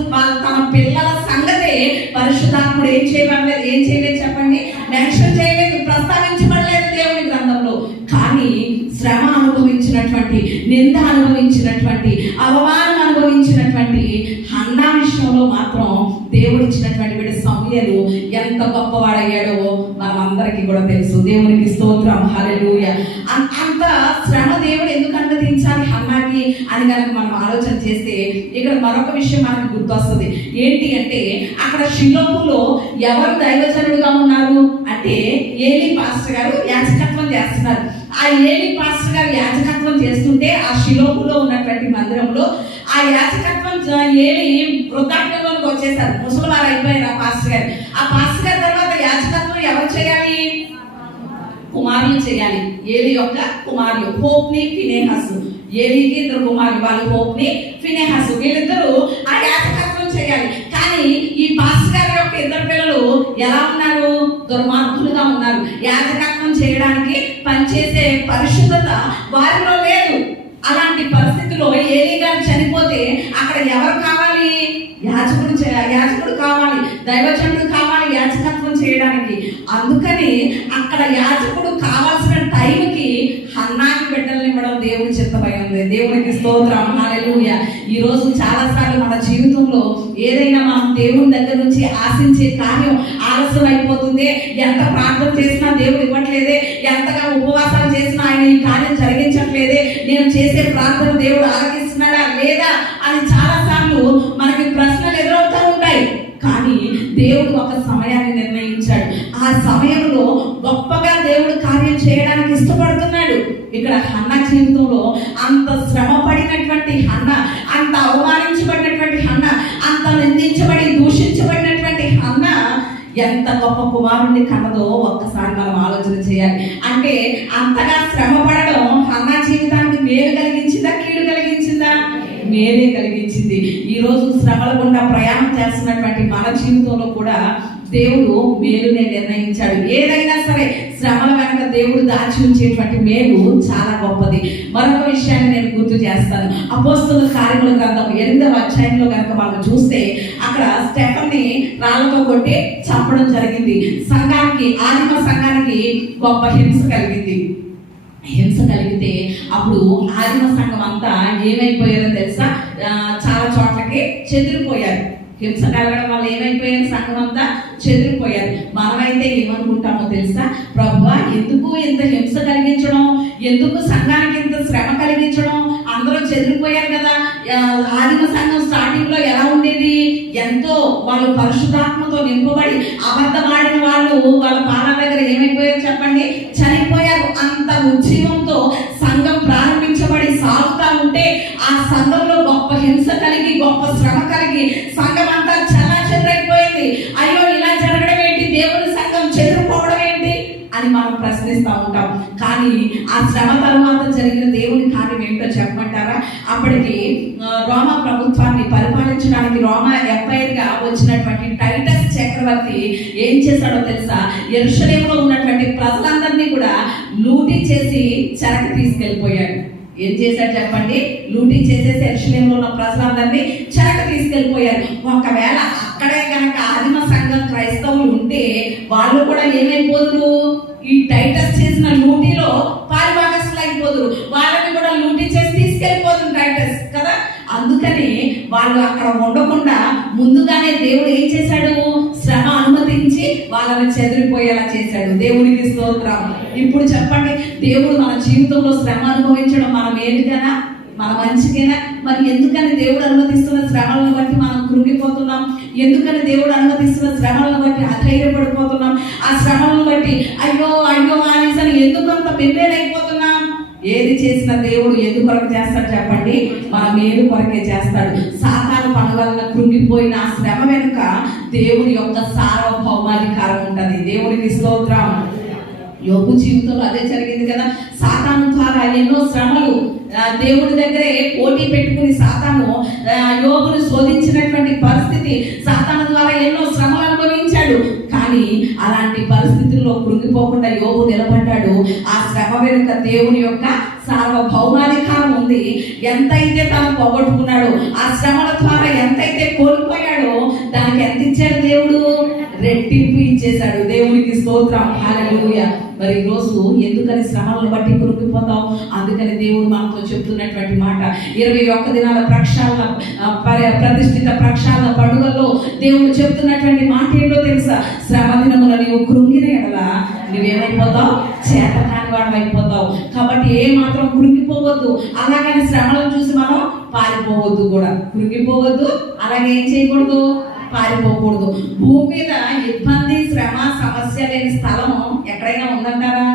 తన పిల్లల సంగతే పరిశుద్ధాత్ముడు ఏం చేయలేదు చెప్పండి, మెన్షన్ చేయలేదు, ప్రస్తావించబడలేదు దేవుని గ్రంథంలో. కానీ శ్రమ అనుభవించినటువంటి, నింద అనుభవించినటువంటి, అవమానం అనుభవించినటువంటి హన్నా విషయంలో మాత్రం దేవుడు ఇచ్చినటువంటి వీడి సమూయేలు ఎంత గొప్పవాడయ్యాడో మనం అందరికీ కూడా తెలుసు. దేవునికి స్తోత్రం, హల్లెలూయా. అంత శ్రమ దేవుడు ఎందుకు అనుమతించాలి హన్నాకి అని కనుక మనం ఆలోచన చేస్తే ఇక్కడ మరొక విషయం మనకు గుర్తొస్తుంది. ఏంటి అంటే అక్కడ షిలోహులో ఎవరు దైవజనుడుగా ఉన్నారు అంటే ఏలీ పాస్టర్ గారు యాజకత్వం చేస్తున్నారు. ఆ ఏలీ పాస్టర్ గారు యాజకత్వం చేస్తుంటే ఆ షిలోహులో ఉన్నటువంటి మందిరంలో ఆ యాజకత్వం ఏలీ వృద్ధాప్యంలోకి వచ్చేసారు, ముసలివారు అయిపోయారు ఆ పాస్టర్ గారు. ఆ పాస్టర్ గారి తర్వాత యాజకత్వం ఎవరు చేయాలి? కుమారులు చేయాలి. ఏలీ యొక్క కుమారులు హోప్ని, ఫినెహాస్. ఏలీకి ఇద్దరు కుమారులు, వాళ్ళు హోప్ని, ఫినెహాస్. వీళ్ళిద్దరూ ఆ యాజకత్వం చేయాలి. కానీ ఈ పాస్టర్ గారి యొక్క ఇద్దరు పిల్లలు ఎలా ఉన్నారు? దుర్మార్గులుగా ఉన్నారు. యాజకత్వం చేయడానికి పనిచేసే పరిశుద్ధత వారిలో లేదు. అలాంటి పరిస్థితిలో ఏలీ గారు చనిపోతే అక్కడ ఎవరు కావాలి? యాజకుడు కావాలి, దైవజనుడు కావాలి యాజకత్వం చేయడానికి. అందుకని అక్కడ యాజకుడు కావాల్సిన టైంకి హన్నాకి బిడ్డల్ని ఇవ్వడం దేవుని చిత్తమై ఉంది. దేవునికి స్తోత్రం, హల్లెలూయా. ఈ రోజు చాలా సార్లు మన జీవితంలో ఏదైనా మనం దేవుని దగ్గర నుంచి ఆశించే కార్యం ఆలస్యం అయిపోతుంది. ఎంత ప్రార్థన చేసినా దేవుడు ఇవ్వట్లేదే, ఎంతగా ఉపవాసాలు చేసినా ఆయన ఈ కార్యం జరిగించట్లేదే, నేను చేసే ప్రార్థన దేవుడు ఆలకిస్తున్నాడా లేదా అని చాలా సార్లు మనకి ప్రశ్నలు ఎదురవుతూ ఉంటాయి. కానీ దేవుడు ఒక సమయాన్ని నిర్ణయించాడు. ఆ సమయంలో గొప్పగా దేవుడు కార్యం చేయడానికి ఇష్టపడుతున్నాడు. ఇక్కడ హన్నా జీవితంలో అంత శ్రమ పడినటువంటి హన్నా, అంత అవమానించబడినటువంటి హన్నా, అంత నిందించబడి దూషించబడినటువంటి హన్నా ఎంత గొప్ప కుమారుణ్ణి కన్నదో ఒక్కసారి మనం ఆలోచన చేయాలి. అంటే అంతగా శ్రమ పడడం హన్నా జీవితానికి మేలు కలిగించిందా, కీడు కలిగించిందా? మేలే కలిగించింది. ఈ రోజు శ్రమల గుండా ప్రయాణం చేస్తున్నటువంటి మన జీవితంలో కూడా దేవుడు మేలునే నిర్ణయించాడు. ఏదైనా సరే శ్రమల వెనక దేవుడు దాచి ఉంచేటువంటి మేలు చాలా గొప్పది. మరొక విషయాన్ని నేను గుర్తు చేస్తాను. అపోస్తలుల కార్యముల గ్రంథం 8వ అధ్యాయంలో కనుక మనం చూస్తే అక్కడ స్టెఫెన్ని రాళ్లతో కొట్టి చంపడం జరిగింది. సంఘానికి, ఆదిమ సంఘానికి గొప్ప హింస కలిగింది. హింస కలిగితే అప్పుడు ఆదిమ సంఘం అంతా ఏమైపోయారో తెలుసా? చాలా చోట్లకి చెదిరిపోయారు. హింస కలగడం వల్ల ఏమైపోయారు? సంఘం అంతా చెదిరిపోయారు. మనమైతే ఏమనుకుంటామో తెలుసా? ప్రభువా, ఎందుకు ఇంత హింస కలిగించడం, ఎందుకు సంఘానికి ఇంత శ్రమ కలిగించడం? అందరూ చెదిరిపోయారు కదా. ఆదిమ సంఘం స్టార్టింగ్ లో ఎలా ఉండేది? ఎంతో వాళ్ళు పరిశుద్ధాత్మతో నింపబడి అబద్ధమాడిన వాళ్ళు వాళ్ళ పాదాల దగ్గర ఏమైపోయారు చెప్పండి? చనిపోయారు. అంత ఉద్యమంతో సంఘం ప్రారంభించబడి సాగుతా ఉంటే ఆ సంఘంలో గొప్ప హింస కలిగి, గొప్ప శ్రమ కలిగి సంఘం అంతా చాలా చెదరైపోయింది. అయ్యో, ఇలా జరగడం ఏంటి? దేవుని సంఘం చెదిరిపోవడం ఏంటి అని మనం ప్రశ్నిస్తూ ఉంటాం. కానీ ఆ శ్రమ తర్వాత జరిగిన దేవుని కార్యం ఏంటో చెప్పమంటారా? అప్పటికి రోమా ప్రభుత్వాన్ని పరిపాలించడానికి రోమా ఎంపైర్గా వచ్చినటువంటి టైటస్ చక్రవర్తి ఏం చేశాడో తెలుసా? యెరూషలేములో ఉన్నటువంటి ప్రజలందరినీ కూడా లూటీ చేసి చెరకు తీసుకెళ్ళిపోయాడు. ఏం చేశాడు చెప్పండి? లూటీ చేసేసి యెరూషలేములో ఉన్న ప్రజలందరినీ చెరకు తీసుకెళ్ళిపోయారు. ఒకవేళ అక్కడే కనుక ఆదిమ సంఘం క్రైస్తవులు ఉంటే వాళ్ళు కూడా ఏమైపోదురు? ఈ టైటస్ చేసిన లూటీలో పాలుభాగస్తులు అయిపోదురు. వాళ్ళని కూడా లూటీ చేసి తీసుకెళ్ళిపోతుంది టైటస్ కదా. అందుకని వాళ్ళు అక్కడ ఉండకుండా ముందుగానే దేవుడు ఏం చేశాడు? శ్రమ అనుమతించి వాళ్ళని చెదిరిపోయేలా చేశాడు. దేవునికి స్తోత్రం. ఇప్పుడు చెప్పండి, దేవుడు మన జీవితంలో శ్రమ అనుభవించడం మన మేలుగానా, మన మంచికేనా? మరి ఎందుకని దేవుడు అనుమతిస్తున్న శ్రమలను బట్టి మనం కృంగిపోతున్నాం? ఎందుకని దేవుడు అనుమతిస్తున్న శ్రమలను బట్టి అధైర్యపడిపోతున్నాం? ఆ శ్రమలను బట్టి అయ్యో అయ్యో అనేసి ఎందుకు అంత బెంబేలైపోతున్నాం? ఏది చేసిన దేవుడు ఎందుకు కొరకు చేస్తాడు చెప్పండి? మన మేలు కొరకే చేస్తాడు. సాతాను పని వలన కృంగిపోయిన ఆ శ్రమ వెనుక దేవుని యొక్క సార్వభౌమాధికారం ఉంటది. దేవునికి స్తోత్రం. యోబు జీవితంలో అదే జరిగింది కదా. సాతాను ద్వారా ఎన్నో శ్రమలు, దేవుడి దగ్గరే పోటీ పెట్టుకుని సాతాను యోబును శోధించినటువంటి పరిస్థితి, సాతాను ద్వారా ఎన్నో శ్రమలు అనుభవించాడు. కానీ అలాంటి పరిస్థితుల్లో కృంగిపోకుండా యోబు నిలబడ్డాడు. ఆ శ్రమ వెనుక దేవుని యొక్క సార్వభౌమాధికారం ఉంది. ఎంతైతే తాను పోగొట్టుకున్నాడో, ఆ శ్రమల ద్వారా ఎంతైతే కోల్పోయాడో, దానికి ఎంత ఇచ్చాడు దేవుడు? రెట్టింపు ఇచ్చేశాడు. దేవునికి స్తోత్రం. హల్లెలూయా. మరి ఈరోజు ఎందుకని శ్రమలను బట్టి కృంగిపోతాం? అందుకని దేవుడు మనతో చెప్తున్నటువంటి మాట, 21 దినాల ప్రక్షాళన, ప్రతిష్ఠిత ప్రక్షాళన పండుగల్లో దేవుడు చెప్తున్నటువంటి మాట ఏంటో తెలుసా? శ్రమ దినమున నీవు కృంగిన ఎడల నువ్వేమైపోతావు? చేతకాని వాడమైపోతావు. కాబట్టి ఏ మాత్రం కృంగిపోవద్దు. అలాగని శ్రమలను చూసి మనం పారిపోవద్దు కూడా. కృంగిపోవద్దు, అలాగే ఏం చేయకూడదు? పారిపోకూడదు. భూమి మీద ఇబ్బంది, శ్రమ, సమస్య లేని స్థలం ఎక్కడైనా ఉందంటారా?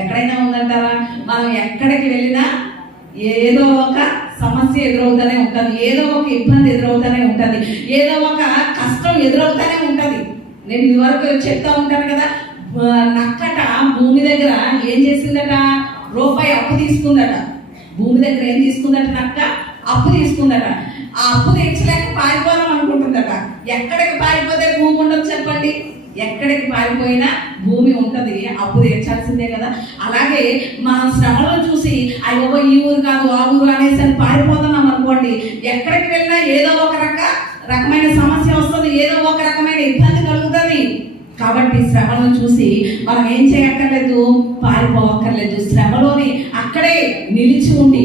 ఎక్కడైనా ఉందంటారా? మనం ఎక్కడికి వెళ్ళినా ఏదో ఒక సమస్య ఎదురవుతూనే ఉంటుంది, ఏదో ఒక ఇబ్బంది ఎదురవుతూనే ఉంటుంది, ఏదో ఒక కష్టం ఎదురవుతూనే ఉంటుంది. నేను ఇదివరకు చెప్తా ఉంటాను కదా, నక్కట భూమి దగ్గర ఏం చేసిందట? రూపాయి అప్పు తీసుకుందట. భూమి దగ్గర ఏం తీసుకుందట? నక్క అప్పు తీసుకుందట. ఆ అప్పు తీర్చలేక పారిపోదాం అనుకుంటుందట. ఎక్కడికి పారిపోతే భూమి ఉండదు చెప్పండి? ఎక్కడికి పారిపోయినా భూమి ఉంటది, అప్పు తీర్చాల్సిందే కదా. అలాగే మనం శ్రమలను చూసి అయ్యో ఈ ఊరు కాదు ఆ ఊరు అనేసి పారిపోతున్నాం అనుకోండి, ఎక్కడికి వెళ్ళినా ఏదో ఒక రకమైన సమస్య వస్తుంది, ఏదో ఒక రకమైన ఇబ్బంది కలుగుతుంది. కాబట్టి శ్రమలను చూసి మనం ఏం చేయక్కర్లేదు? పారిపోవక్కర్లేదు. శ్రమలోని అక్కడే నిలిచి ఉండి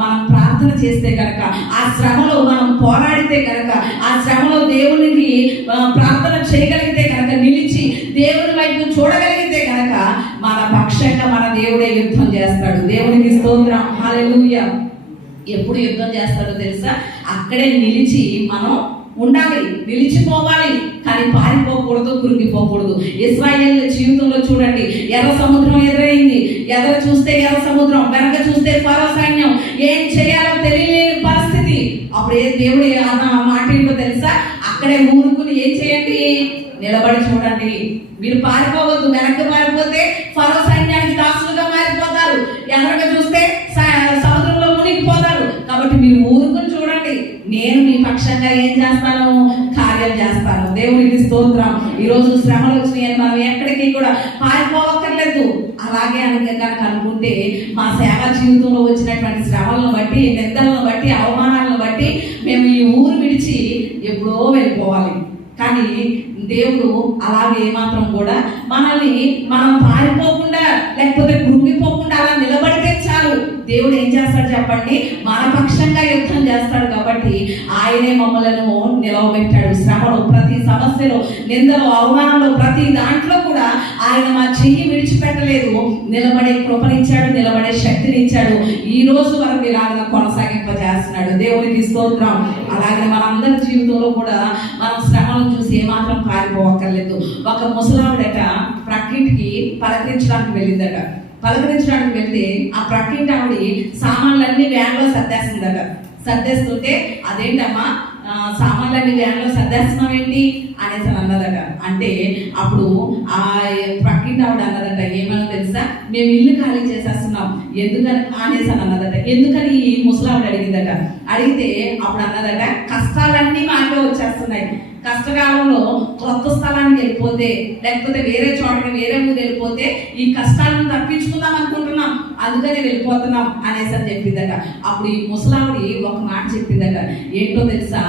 మనం ప్రార్థన చేస్తే కనుక, ఆ శ్రమలో మనం పోరాడితే కనుక, ఆ శ్రమలో దేవునికి ప్రార్థన చేయగలిగితే కనుక, నిలిచి దేవుని వైపు చూడగలిగితే కనుక, మన పక్షంగా మన దేవుడే యుద్ధం చేస్తాడు. దేవునికి స్తోత్రం. హల్లెలూయా. ఎప్పుడు యుద్ధం చేస్తాడో తెలుసా? అక్కడే నిలిచి మనం ఉండాలి, నిలిచిపోవాలి. కానీ పారిపోకూడదు, కృంగిపోకూడదు. ఇశ్రాయేలు జీవితంలో చూడండి, ఎర్ర సముద్రం ఎదురైంది. ఎదురు చూస్తే ఎర్ర సముద్రం, వెనక చూస్తే ఫరో సైన్యం. ఏం చేయాలో తెలియలేని పరిస్థితి. అప్పుడు దేవుడు అన్న మాట ఏంటో తెలుసా? అక్కడే ఊరుకుని ఏం చేయండి? నిలబడి చూడండి. మీరు పారిపోవద్దు. వెనక్కి పారిపోతే ఫరో సైన్యానికి దాసులుగా మారిపోతారు. ఎదురుగా చూస్తే సముద్రంలో మునిగిపోతారు. కాబట్టి మీరు ఊరుకుని చూడండి, నేను మీ పక్షంగా ఏం చేస్తాను? కార్యం చేస్తాను. దేవునికి స్తోత్రం. ఈరోజు శ్రమలు వచ్చినాయని మనం ఎక్కడికి కూడా పారిపోవక్కర్లేదు. అలాగే కనుక అనుకుంటే మా సేవా జీవితంలో వచ్చినటువంటి శ్రమలను బట్టి, నిందలను బట్టి, అవమానాలను బట్టి మేము ఈ ఊరు విడిచి ఎప్పుడో వెళ్ళిపోవాలి. కానీ దేవుడు అలాగే మాత్రం కూడా మనల్ని మనం పారిపోకుండా, లేకపోతే కృంగిపోకుండా అలా నిలబడితే చాలు. దేవుడు ఏం చేస్తాడు చెప్పండి? మన పక్షంగా యుద్ధం చేస్తాడు. కాబట్టి ఆయనే మమ్మలను నిలవబెట్టాడు. శ్రమలో, ప్రతి సమస్యలో, నిందలో, అవమానంలో, ప్రతి దాంట్లో కూడా ఆయన మా చెయ్యి విడిచిపెట్టలేదు. నిలబడే కృపనిచ్చాడు, నిలబడే శక్తినిచ్చాడు. ఈ రోజు వరకు ఇలాగ కొనసాగింపజేస్తున్నాడు. దేవునికి స్తోత్రం. అలాగే మనందరి జీవితంలో కూడా మనం శ్రమలను చూసి ఏమాత్రం పారిపోవక్కర్లేదు. ఒక ముసలావిడట ప్రకృతికి పలకరించడానికి వెళ్ళిందట. పలకరించడానికి వెళ్తే ఆ ప్రకృతి ఆవిడ సామాన్లన్నీ వ్యాన్లో సర్దేస్తుందట. సర్దేస్తుంటే అదేంటమ్మా సామాన్లన్నీ వ్యాన్లో సర్దేస్తున్నాం ఏంటి అనేసి అన్నదట. అంటే అప్పుడు ఆ ప్రకృతి ఆవిడ అన్నదట, ఏమన్నా తెలుసా? మేము ఇల్లు ఖాళీ చేసేస్తున్నాం ఎందుకని అనేసి అన్నదట. ఎందుకని ఈ ముసలావిడ అడిగిందట. అడిగితే అప్పుడు అన్నదట, కష్టాలన్నీ మాకే వచ్చేస్తున్నాయి. కష్టకాలంలో కొత్త స్థలానికి వెళ్ళిపోతే, లేకపోతే వేరే చోటకి, వేరే ఊరు వెళ్ళిపోతే ఈ కష్టాలను తప్పించుకుందాం అనుకుంటున్నాం, అందుకని వెళ్ళిపోతున్నాం అనేసి అని చెప్పిందట. అప్పుడు ఈ ముసలావిడి ఒక మాట చెప్పిందట. ఏంటో తెలుసా?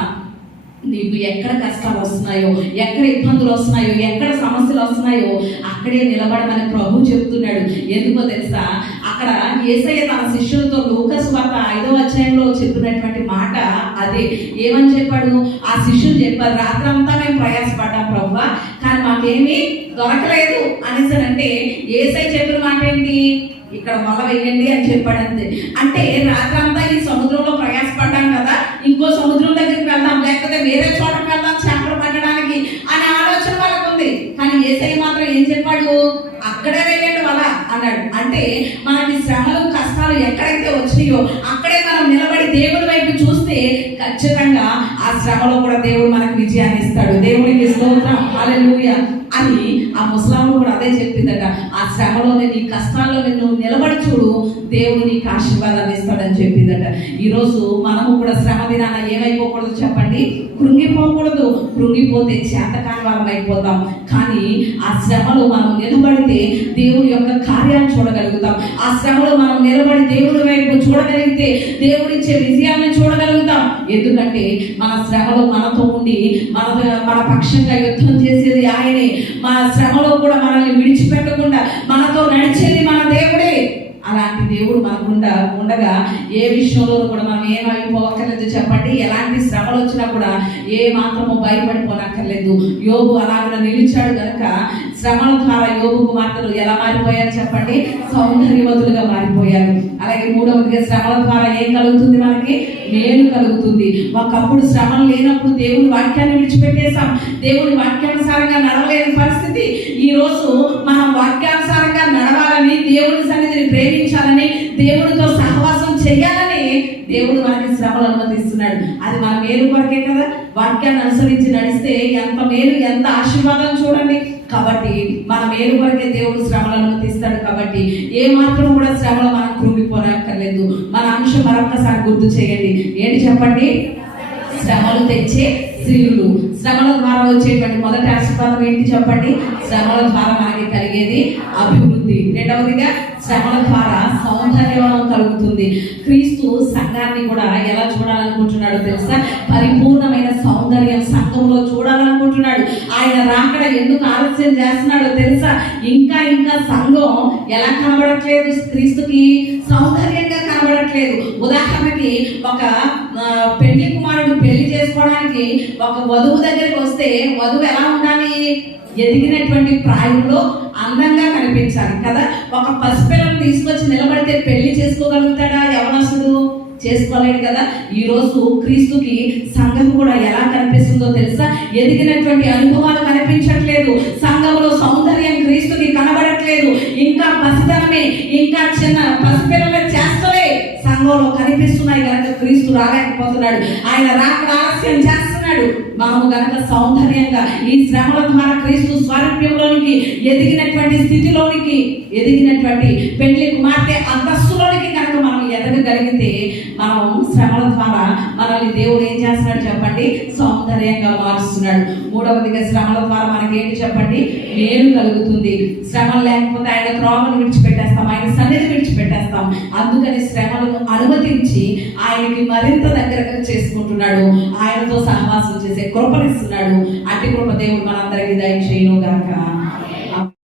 నీకు ఎక్కడ కష్టాలు వస్తున్నాయో, ఎక్కడ ఇబ్బందులు వస్తున్నాయో, ఎక్కడ సమస్యలు వస్తున్నాయో అక్కడే నిలబడమని ప్రభు చెప్తున్నాడు. ఎందుకో తెలుసా? అక్కడ యేసయ్య తన శిష్యులతో లూకాసు వార్త 5వ అధ్యాయంలో చెప్పినటువంటి మాట అదే. ఏమని చెప్పాడు? ఆ శిష్యులు చెప్పారు, రాత్రంతా మేము ప్రయాసపడ్డాం ప్రభువా, కానీ మాకేమీ దొరకలేదు అనేసి. అంటే యేసయ్య చెప్పిన మాట ఏంటి? ఇక్కడ వల వేయండి అని చెప్పాడు. అంతే. అంటే రాత్రంతా ఈ సముద్రంలో ప్రయాసపడ్డాం కదా, ఇంకో సముద్రం దగ్గరికి వెళ్దాం, లేకపోతే వేరే చోటకి వెళ్దాం చేపలు పట్టడానికి అనే ఆలోచన వాళ్ళకు ఉంది. కానీ యేసయ్య మాత్రం ఏం చెప్పాడు? అక్కడే వేయండి వల అన్నాడు. అంటే మనకి శ్రమలు, శ్రమలో కూడా దేవుడు మనకు విజయాన్ని ఇస్తాడు. దేవునికి స్తోత్రం, హల్లెలూయా అని ఆ ముసలాము కూడా అదే చెప్పిందట. ఆ శ్రమలోనే నీ కష్టాల్లో నువ్వు నిలబడి చూడు, దేవుడు నీకు ఆశీర్వాదాన్ని ఇస్తాడని చెప్పిందట. ఈరోజు మనము కూడా శ్రమ దినాన ఏమైపోకూడదు చెప్పండి, కృంగిపోకూడదు. కృంగిపోతే చేతకాని వాళ్ళం అయిపోతాం. కానీ ఆ శ్రమలో మనం నిలబడితే దేవుడి యొక్క కార్యాలు చూడగలుగుతాం. ఆ శ్రమలో మనం నిలబడి దేవుడి వైపు చూడగలిగితే దేవుడిచ్చే విజయాన్ని చూడగలుగుతాం. ఎందుకంటే మన శ్రమలో మనతో ఉండి మన పక్షంగా యుద్ధం చేసేది ఆయనే. మన శ్రమలో కూడా మనల్ని విడిచిపెట్టకుండా మనతో నడిచేది మన దేవుడే. అలాంటి దేవుడు మనకుండా ఉండగా ఏ విషయంలో కూడా మనం ఏమైపోవక్కర్లేదు చెప్పండి. ఎలాంటి శ్రమలు వచ్చినా కూడా ఏ మాత్రము భయపడిపోనక్కర్లేదు. యోబు అలాగ నిలిచాడు కనుక శ్రమల ద్వారా యోబు కుమార్తెలు ఎలా మారిపోయారు చెప్పండి, సౌందర్యవతులుగా మారిపోయారు. అలాగే మూడవదిగా శ్రమల ద్వారా ఏం కలుగుతుంది, మనకి మేలు కలుగుతుంది. ఒకప్పుడు శ్రమలు లేనప్పుడు దేవుని వాక్యాన్ని విడిచిపెట్టేశాం. దేవుని వాక్యానుసారంగా నడవలేని పరిస్థితి. ఈ రోజు మనం వాక్యానుసారంగా నడవాలని, దేవుని సన్నిధిని ప్రేమించాలని, దేవునితో సహవాసం చేయాలని దేవుడు మనకి శ్రమలు అనుమతిస్తున్నాడు. అది మన మేలు కొరకే కదా. వాక్యాన్ని అనుసరించి నడిస్తే ఎంత మేలు, ఎంత ఆశీర్వాదం చూడండి. కాబట్టి మన మేలు కొరకే దేవుడు శ్రమలు అనుమతిస్తాడు. కాబట్టి ఏ మాత్రం కూడా శ్రమలో మనం కృంగిపోనక్కర్లేదు. మన అంశం మరొకసారి గుర్తు చేయండి. ఏంటి చెప్పండి, శ్రమలు తెచ్చే స్త్రీలు. శ్రమల ద్వారా వచ్చేటువంటి మొదటి ఆశీర్వాదం ఏంటి చెప్పండి, శ్రమల ద్వారా మనకి కలిగేది అభివృద్ధి. రెండవదిగా శ్రమల ద్వారా సౌందర్యం కలుగుతుంది. క్రీస్తు సంఘాన్ని కూడా ఎలా చూడాలనుకుంటున్నాడో తెలుసా, పరిపూర్ణమైన సౌందర్యం సంఘంలో చూడాలనుకుంటున్నాడు. ఆయన రాకడ ఎందుకు ఆలస్యం చేస్తున్నాడో తెలుసా, ఇంకా సంఘం ఎలా కనబడట్లేదు, క్రీస్తుకి సౌందర్యంగా కనబడట్లేదు. ఉదాహరణకి ఒక పెళ్లి కుమారుడు పెళ్లి చేసుకోవడానికి ఒక వధువు దగ్గరికి వస్తే వధువు ఎలా ఉండాలి, ఎదిగినటువంటి ప్రాయంలో అందంగా కనిపించాలి కదా. ఒక పసిపిల్లను తీసుకొచ్చి నిలబడితే పెళ్లి చేసుకోగలుగుతాడా యవనస్తుడు? చేసుకోలేడు కదా. ఈ రోజు క్రీస్తుకి సంఘం కూడా ఎలా కనిపిస్తుందో తెలుసా, ఎదిగినటువంటి అనుభవాలు కనిపించట్లేదు. సంఘంలో సౌందర్యం క్రీస్తుకి కనబడట్లేదు. ఇంకా పసితనమే, ఇంకా చిన్న పసిపిల్లల చేస్తలే సంఘంలో కనిపిస్తున్నాయి కనుక క్రీస్తు రాలేకపోతున్నాడు. ఆయన రాకడ ఆలస్యం చేస్తున్నాడు. మనము గనక సౌందర్యంగా ఈ శ్రమల ద్వారా క్రీస్తు స్వారూప్యంలోనికి, ఎదిగినటువంటి స్థితిలోనికి, ఎదిగినటువంటి పెళ్లి కుమార్తె అంతస్తులోనికి కనుక మనం ఎదగగలిగితే మనం శ్రమల ద్వారా మనల్ని దేవుడు ఏం చేస్తున్నాడు చెప్పండి, సౌందర్యంగా మారుస్తున్నాడు. మూడవదిగా శ్రమల ద్వారా మనకి ఏంటి చెప్పండి, మేలు కలుగుతుంది. శ్రమలు లేకపోతే ఆయన త్రోవను విడిచిపెట్టేస్తాం, ఆయన సన్నిధి విడిచిపెట్టేస్తాం. అందుకని శ్రమలను అనుమతించి ఆయనకి మరింత దగ్గరగా చేసుకుంటున్నాడు. ఆయనతో సహవాసం చేసే కృపనిస్తున్నాడు. అట్టి కృప దేవుడు మనందరికీ దయచేయును గాక.